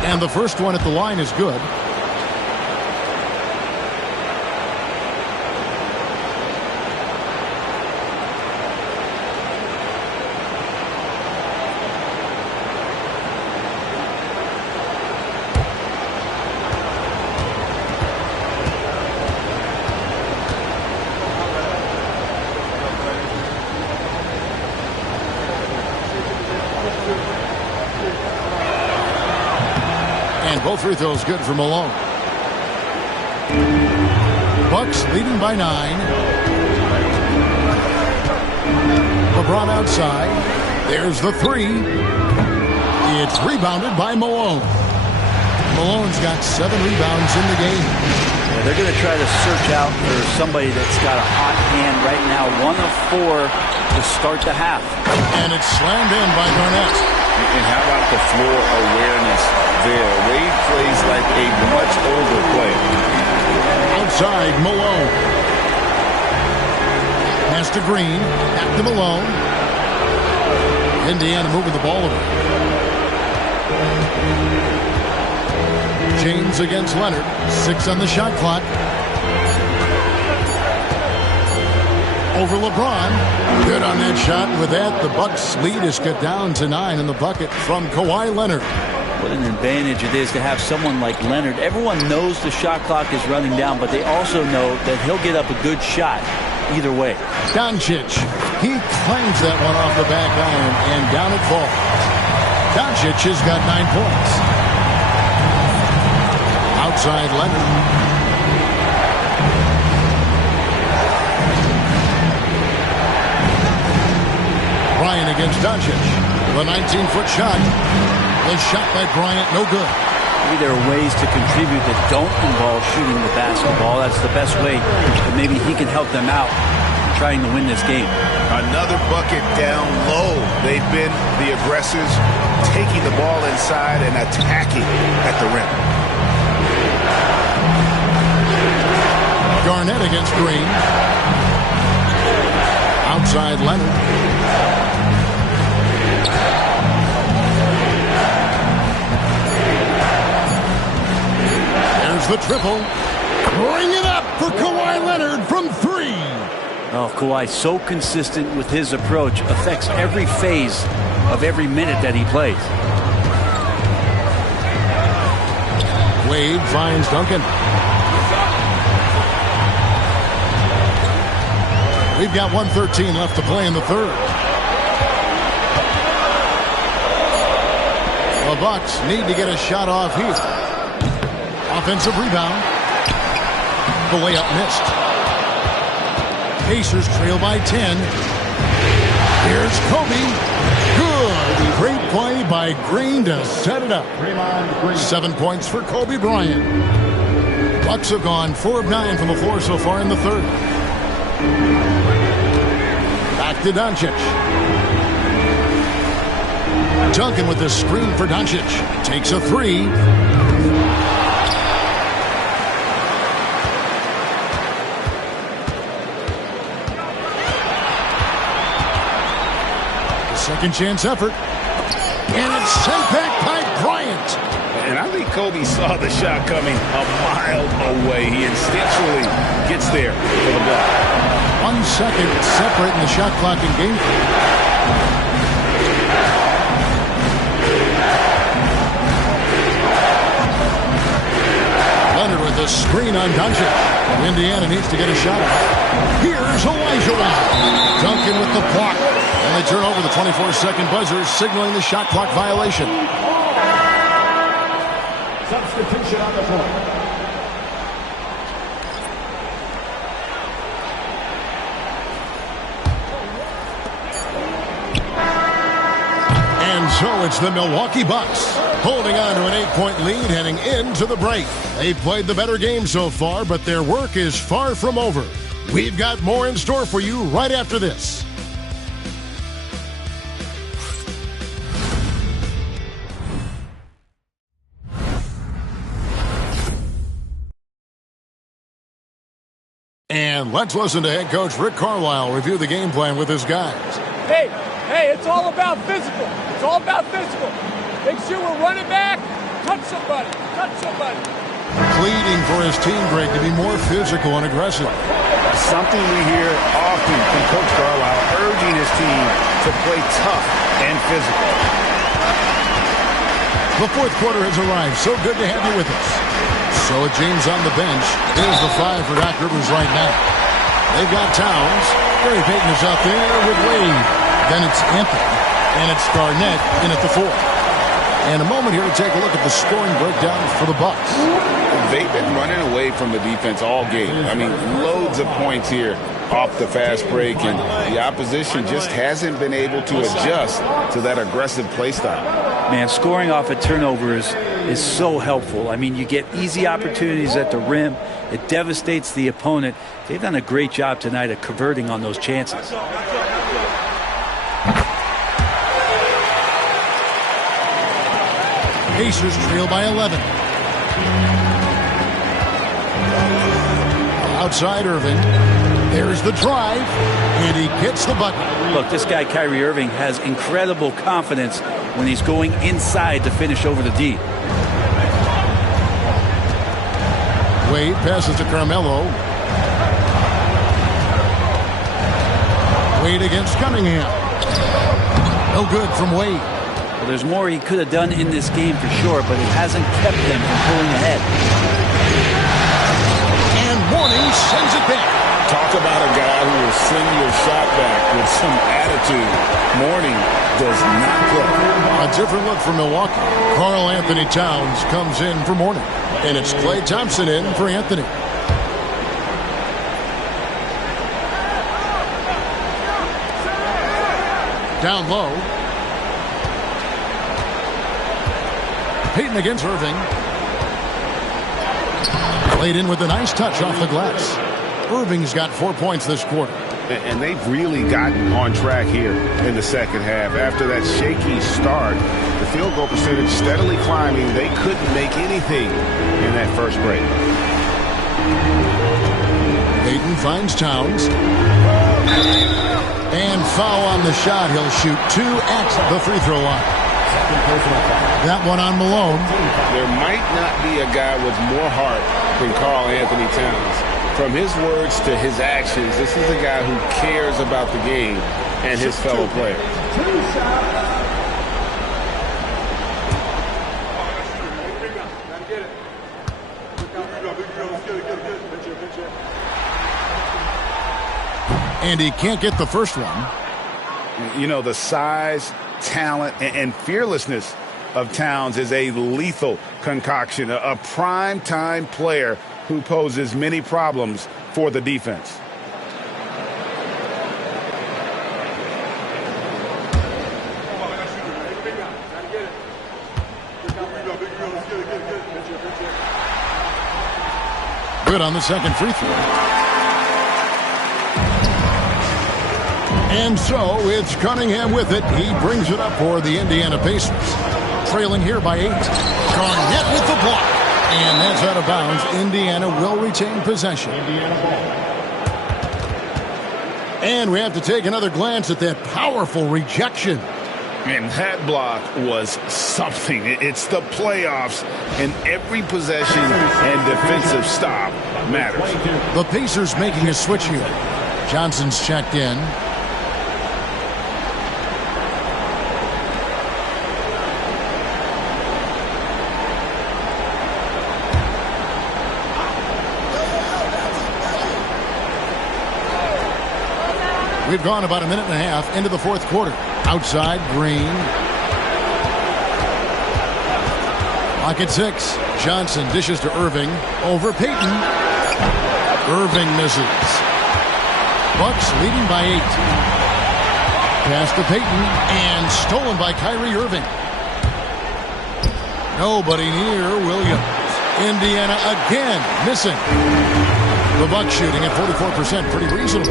And the first one at the line is good. Both free throws good for Malone. Bucks leading by 9. LeBron outside. There's the 3. It's rebounded by Malone. Malone's got 7 rebounds in the game. Yeah, they're going to try to search out for somebody that's got a hot hand right now. 1 of 4 to start the half. And it's slammed in by Garnett. And how about the floor awareness there? Wade plays like a much older player. Outside, Malone. Pass to Green. Back to Malone. Indiana moving the ball over. James against Leonard. 6 on the shot clock. Over LeBron. Good on that shot. With that, the Bucks lead is cut down to 9 in the bucket from Kawhi Leonard. What an advantage it is to have someone like Leonard. Everyone knows the shot clock is running down, but they also know that he'll get up a good shot either way. Doncic. He claims that one off the back iron, and down it falls. Doncic has got 9 points. Outside Leonard. Bryant against Doncic. The 19-foot shot. The shot by Bryant, no good. Maybe there are ways to contribute that don't involve shooting the basketball. That's the best way. But maybe he can help them out trying to win this game. Another bucket down low. They've been the aggressors, taking the ball inside and attacking at the rim. Garnett against Green. Outside Leonard. There's the triple. Bring it up for Kawhi Leonard from 3. Oh, Kawhi so consistent with his approach. Affects every phase of every minute that he plays. Wade finds Duncan. We've got 1:13 left to play in the third. The Bucks need to get a shot off here. Offensive rebound. The layup missed. Pacers trail by 10. Here's Kobe. Good. Great play by Green to set it up. 7 points for Kobe Bryant. Bucks have gone 4 of 9 from the floor so far in the third. Back to Doncic. Duncan with the screen for Doncic. Takes a three. Second chance effort. And it's sent back by Bryant. And I think Kobe saw the shot coming a mile away. He instinctually gets there for the block. 1 second separating the shot clock in game. Leonard with the screen on Doncic. Indiana needs to get a shot off. Here's Elijah. Duncan with the block. And they turn over the 24-second buzzer, signaling the shot clock violation. Substitution on the floor. And so it's the Milwaukee Bucks holding on to an 8-point lead heading into the break. They've played the better game so far, but their work is far from over. We've got more in store for you right after this. And let's listen to head coach Rick Carlisle review the game plan with his guys. Hey, it's all about physical. It's all about physical. Make sure we're running back. Touch somebody. Pleading for his team, Greg, to be more physical and aggressive. Something we hear often from Coach Carlisle, urging his team to play tough and physical. The fourth quarter has arrived. So good to have you with us. So James on the bench. Here's the 5 for Doc Rivers right now. They've got Towns. Gary Payton is out there with Wade. Then it's Anthony. And it's Garnett in at the 4. And a moment here to take a look at the scoring breakdown for the Bucks. They've been running away from the defense all game. I mean, loads of points here off the fast break, and the opposition just hasn't been able to adjust to that aggressive play style. Man, scoring off of turnovers is so helpful. I mean, you get easy opportunities at the rim. It devastates the opponent. They've done a great job tonight of converting on those chances. Pacers trail by 11. Outside Irving. There's the drive. And he gets the bucket. Look, this guy, Kyrie Irving, has incredible confidence when he's going inside to finish over the D. Wade passes to Carmelo. Wade against Cunningham. No good from Wade. Well, there's more he could have done in this game for sure, but it hasn't kept him from pulling ahead. And Mourning sends it back. Talk about a guy who will send your shot back with some attitude. Mourning does not play. A different look for Milwaukee. Karl Anthony Towns comes in for Mourning. And it's Klay Thompson in for Anthony. Down low. Payton against Irving. Played in with a nice touch off the glass. Irving's got 4 points this quarter. And they've really gotten on track here in the second half. After that shaky start, the field goal percentage steadily climbing. They couldn't make anything in that first break. Payton finds Towns. And foul on the shot. He'll shoot 2 at the free throw line. That one on Malone. There might not be a guy with more heart than Karl Anthony Towns. From his words to his actions, this is a guy who cares about the game and his fellow players. And he can't get the first one. You know, the size, talent, and fearlessness of Towns is a lethal concoction, a prime-time player who poses many problems for the defense. Good on the second free throw. And so it's Cunningham with it. He brings it up for the Indiana Pacers. Trailing here by 8. Garnett with the block. And that's out of bounds. Indiana will retain possession. And we have to take another glance at that powerful rejection. And that block was something. It's the playoffs, and every possession and defensive stop matters. The Pacers making a switch here. Johnson's checked in. We've gone about a minute and a half into the fourth quarter. Outside, Green. Lock at 6. Johnson dishes to Irving. Over Payton. Irving misses. Bucks leading by 8. Pass to Payton. And stolen by Kyrie Irving. Nobody near Williams. Indiana again missing. The Bucks shooting at 44%. Pretty reasonable.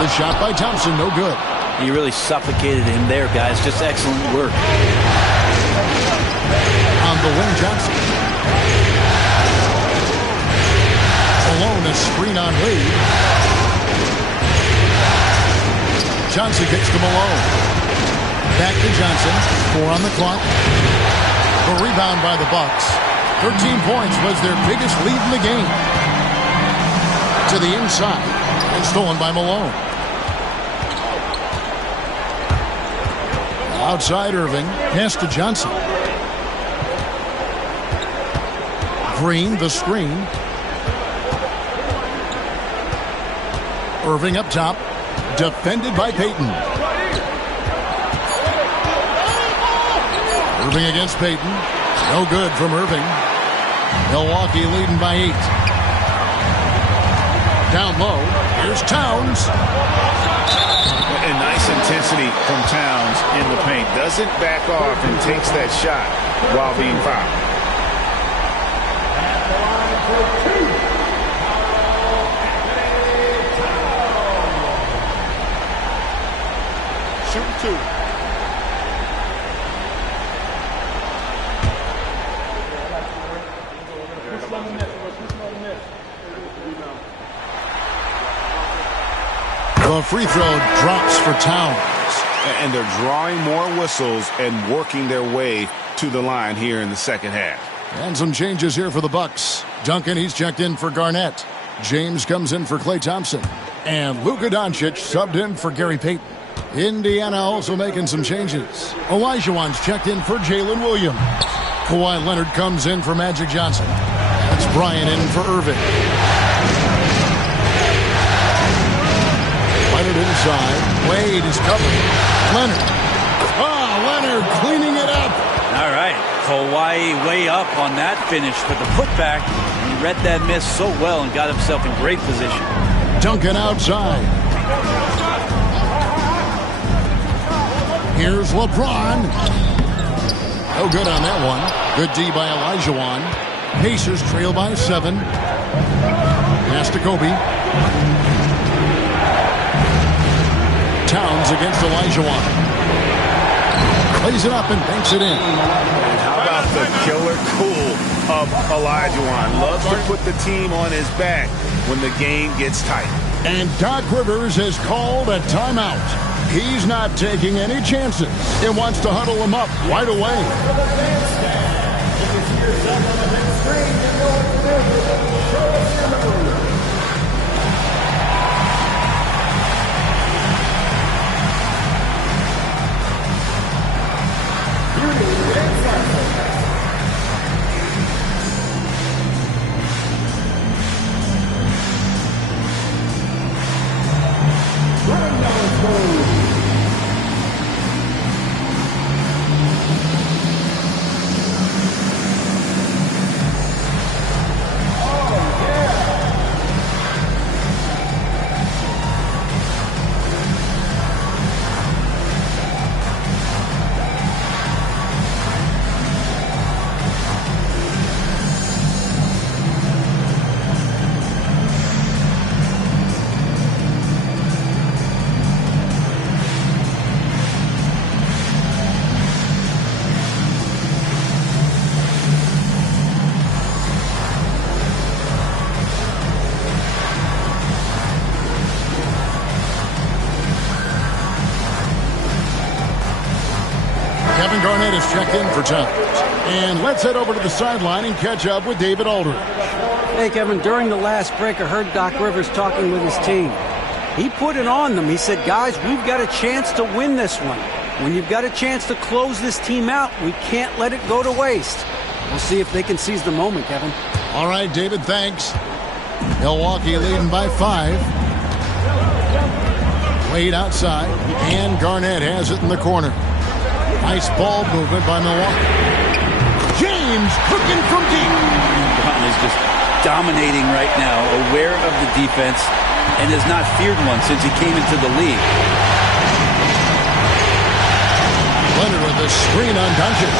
The shot by Thompson, no good. You really suffocated him there, guys. Just excellent work. On the wing, Johnson. Alone, a screen on Wade. Johnson gets to Malone. Back to Johnson. 4 on the clock. The rebound by the Bucks. 13 points was their biggest lead in the game. To the inside. And stolen by Malone. Outside Irving, pass to Johnson. Green, the screen. Irving up top, defended by Payton. Irving against Payton. No good from Irving. Milwaukee leading by 8. Down low, here's Towns. And nice intensity from Towns in the paint. Doesn't back off and takes that shot while being fouled. Shoot 2. The free throw drops for Towns. And they're drawing more whistles and working their way to the line here in the second half. And some changes here for the Bucks. Duncan, he's checked in for Garnett. James comes in for Klay Thompson. And Luka Doncic subbed in for Gary Payton. Indiana also making some changes. Olajuwon's checked in for Jalen Williams. Kawhi Leonard comes in for Magic Johnson. That's Bryant in for Irving. Leonard inside. Wade is covered. Leonard. Leonard cleaning it up. All right. Kawhi way up on that finish for the putback. He read that miss so well and got himself in great position. Duncan outside. Here's LeBron. No good on that one. Good D by Olajuwon. Pacers trail by 7. Pass to Kobe. Towns against Olajuwon. Plays it up and banks it in. And how about the killer cool of Olajuwon? Loves to put the team on his back when the game gets tight. And Doc Rivers has called a timeout. He's not taking any chances. He wants to huddle him up right away. has checked in for Towns. And let's head over to the sideline and catch up with David Aldridge. Hey, Kevin, during the last break, I heard Doc Rivers talking with his team. He put it on them. He said, guys, we've got a chance to win this one. When you've got a chance to close this team out, we can't let it go to waste. We'll see if they can seize the moment, Kevin. All right, David, thanks. Milwaukee leading by 5. Wade outside, and Garnett has it in the corner. Nice ball movement by Milwaukee. James cooking from deep. Brown is just dominating right now, aware of the defense, and has not feared one since he came into the league. Leonard with the screen on Doncic.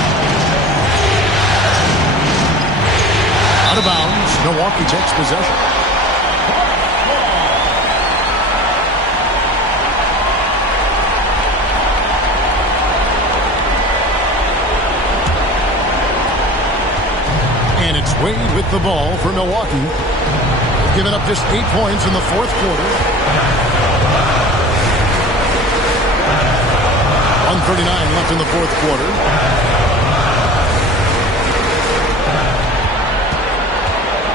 Out of bounds. Milwaukee takes possession. And it's Wade with the ball for Milwaukee. Giving up just 8 points in the fourth quarter. 1:39 left in the fourth quarter.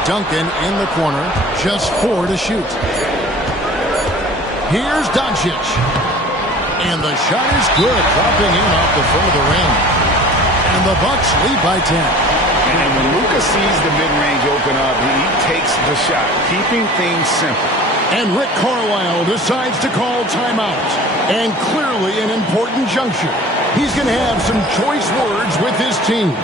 Duncan in the corner, just 4 to shoot. Here's Doncic. And the shot is good, dropping in off the front of the rim. And the Bucks lead by 10. And when Luka sees the mid-range open up, he takes the shot, keeping things simple. And Rick Carlisle decides to call timeout. And clearly an important juncture. He's going to have some choice words with his team.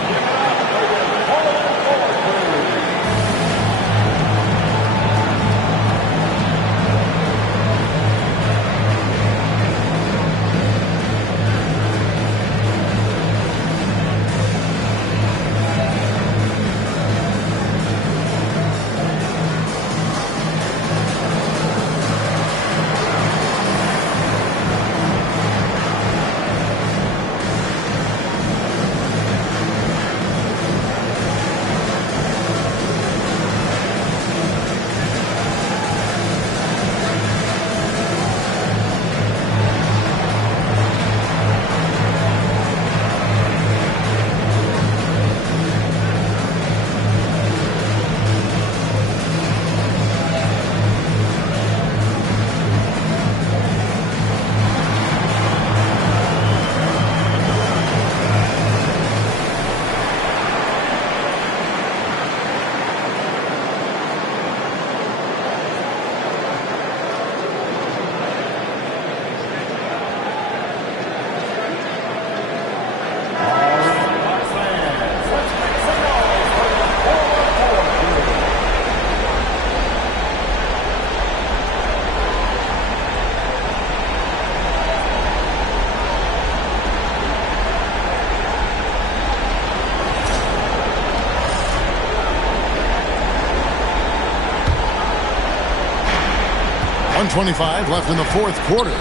.25 left in the fourth quarter.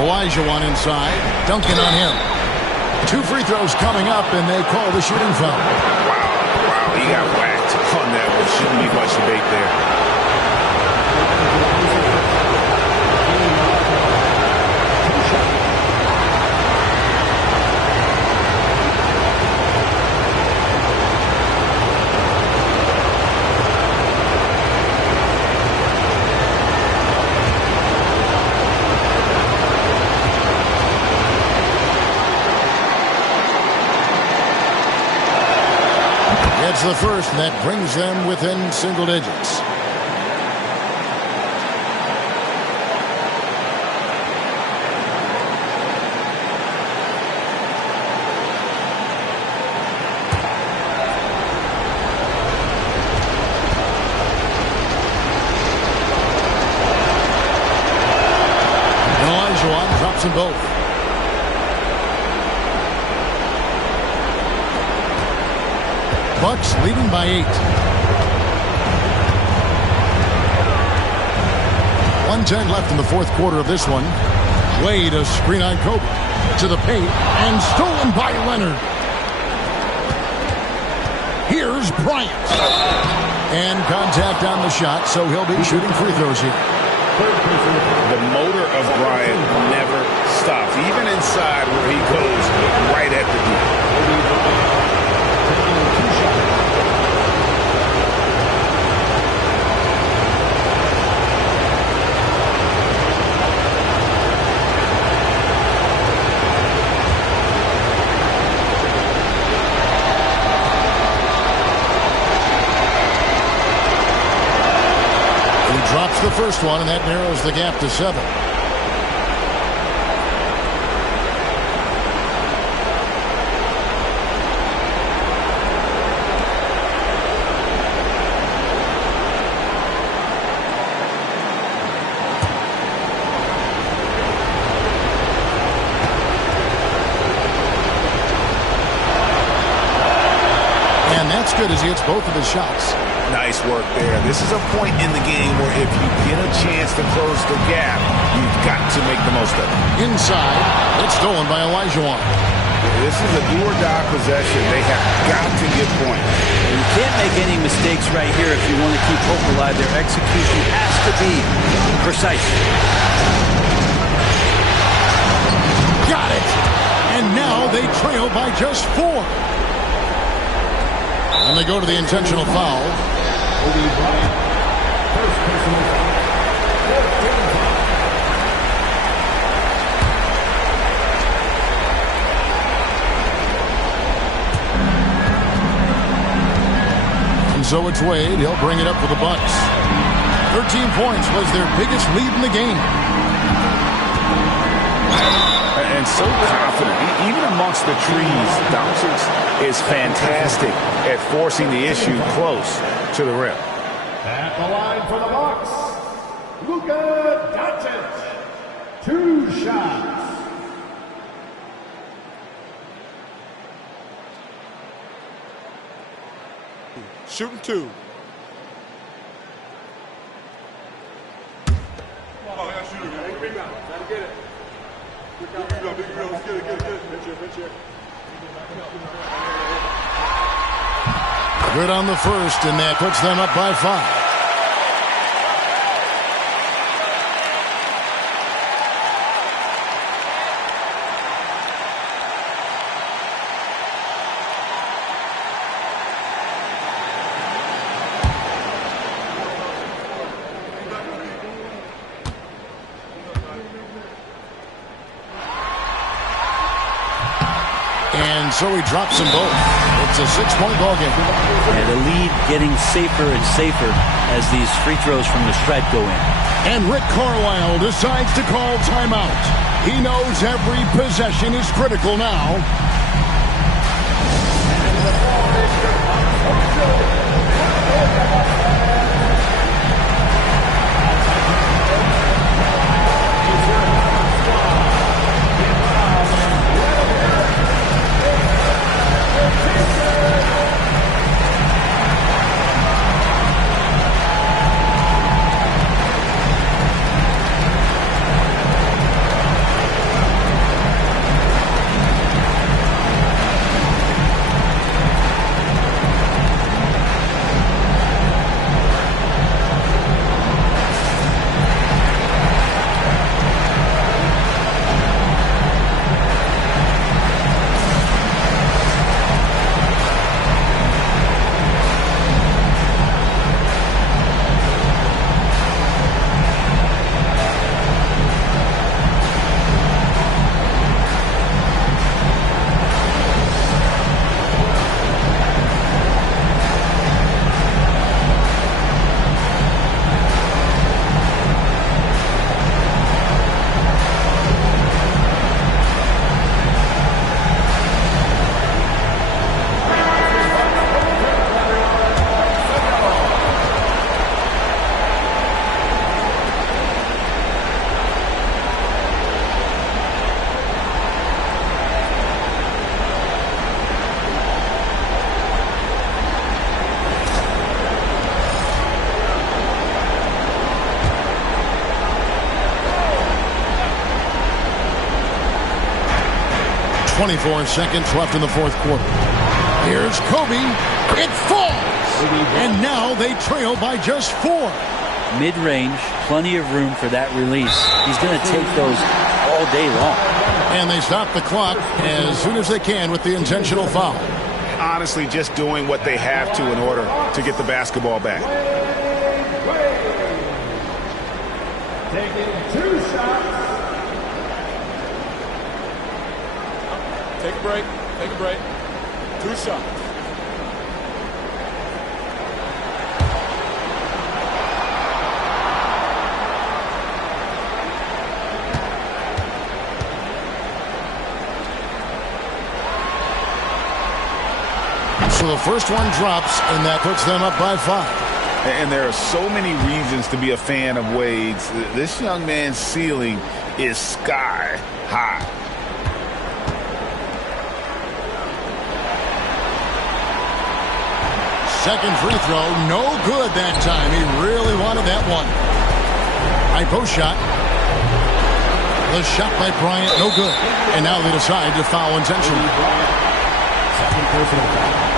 Olajuwon inside. Duncan on him. 2 free throws coming up, and they call the shooting foul. Wow, he got whacked on that one. Shouldn't be much debate there. It's the first that brings them within single digits. Olajuwon drops them both. Bucks leading by 8. 1:10 left in the fourth quarter of this one. Wade, a screen on Kobe. To the paint, and stolen by Leonard. Here's Bryant. And contact on the shot, so he'll be shooting free throws here. The motor of Bryant never stops, even inside where he goes right at the D. Drops the first one, and that narrows the gap to 7. And that's good as he hits both of his shots. Nice work there. This is a point in the game where if you get a chance to close the gap, you've got to make the most of it. Inside, it's stolen by Olajuwon. This is a do-or-die possession. They have got to get points. You can't make any mistakes right here if you want to keep hope alive. Their execution has to be precise. Got it! And now they trail by just 4. And they go to the intentional foul. First personal foul. And so it's Wade. He'll bring it up for the Bucks. 13 points was their biggest lead in the game. And so confident, even amongst the trees. Doncic is fantastic at forcing the issue close to the rim. At the line for the Bucks, Luka Doncic. 2 shots. Shooting 2. Oh, yeah, shooter, man. Rebound. Gotta get it. Good on the first, and that puts them up by 5. And so he drops them both. It's a 6-point ball game. And the lead getting safer and safer as these free throws from the stripe go in. And Rick Carlisle decides to call timeout. He knows every possession is critical now. .24 seconds left in the fourth quarter. Here's Kobe. It falls! And now they trail by just 4. Mid-range, plenty of room for that release. He's going to take those all day long. And they stop the clock as soon as they can with the intentional foul. Honestly, just doing what they have to in order to get the basketball back. Taking 2 shots. Take a break. Take a break. 2 shots. So the first one drops, and that puts them up by 5. And there are so many reasons to be a fan of Wade's. This young man's ceiling is sky high. Second free throw, no good that time. He really wanted that one. High post shot. The shot by Bryant, no good. And now they decide to foul intentionally. Second personal foul.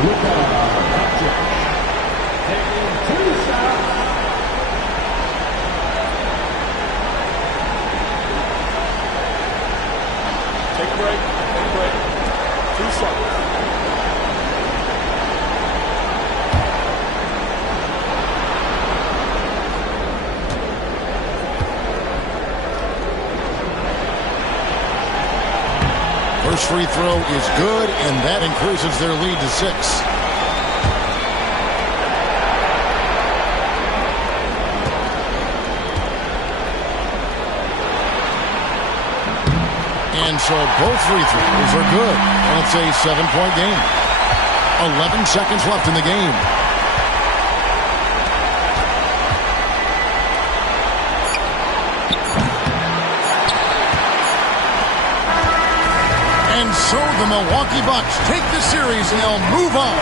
Luka Doncic taking 2 shots. Take a break. Take a break. 2 shots. First free throw is good, and that increases their lead to 6. And so both free throws are good. And it's a 7-point game. 11 seconds left in the game. And so the Milwaukee Bucks take the series and they'll move on.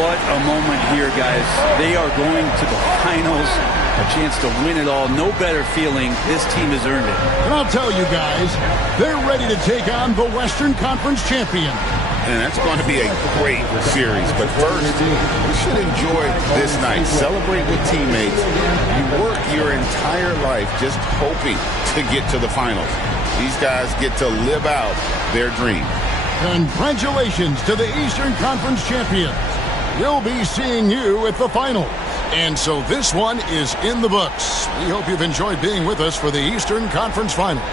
What a moment here, guys. They are going to the finals. A chance to win it all. No better feeling. This team has earned it. And I'll tell you guys, they're ready to take on the Western Conference champion. And that's going to be a great series. But first, we should enjoy this night. Celebrate with teammates. You work your entire life just hoping to get to the finals. These guys get to live out their dream. Congratulations to the Eastern Conference champions. We'll be seeing you at the finals. And so this one is in the books. We hope you've enjoyed being with us for the Eastern Conference Finals.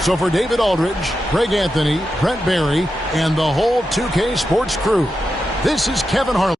So for David Aldridge, Greg Anthony, Brent Barry, and the whole 2K Sports crew, this is Kevin Harlan.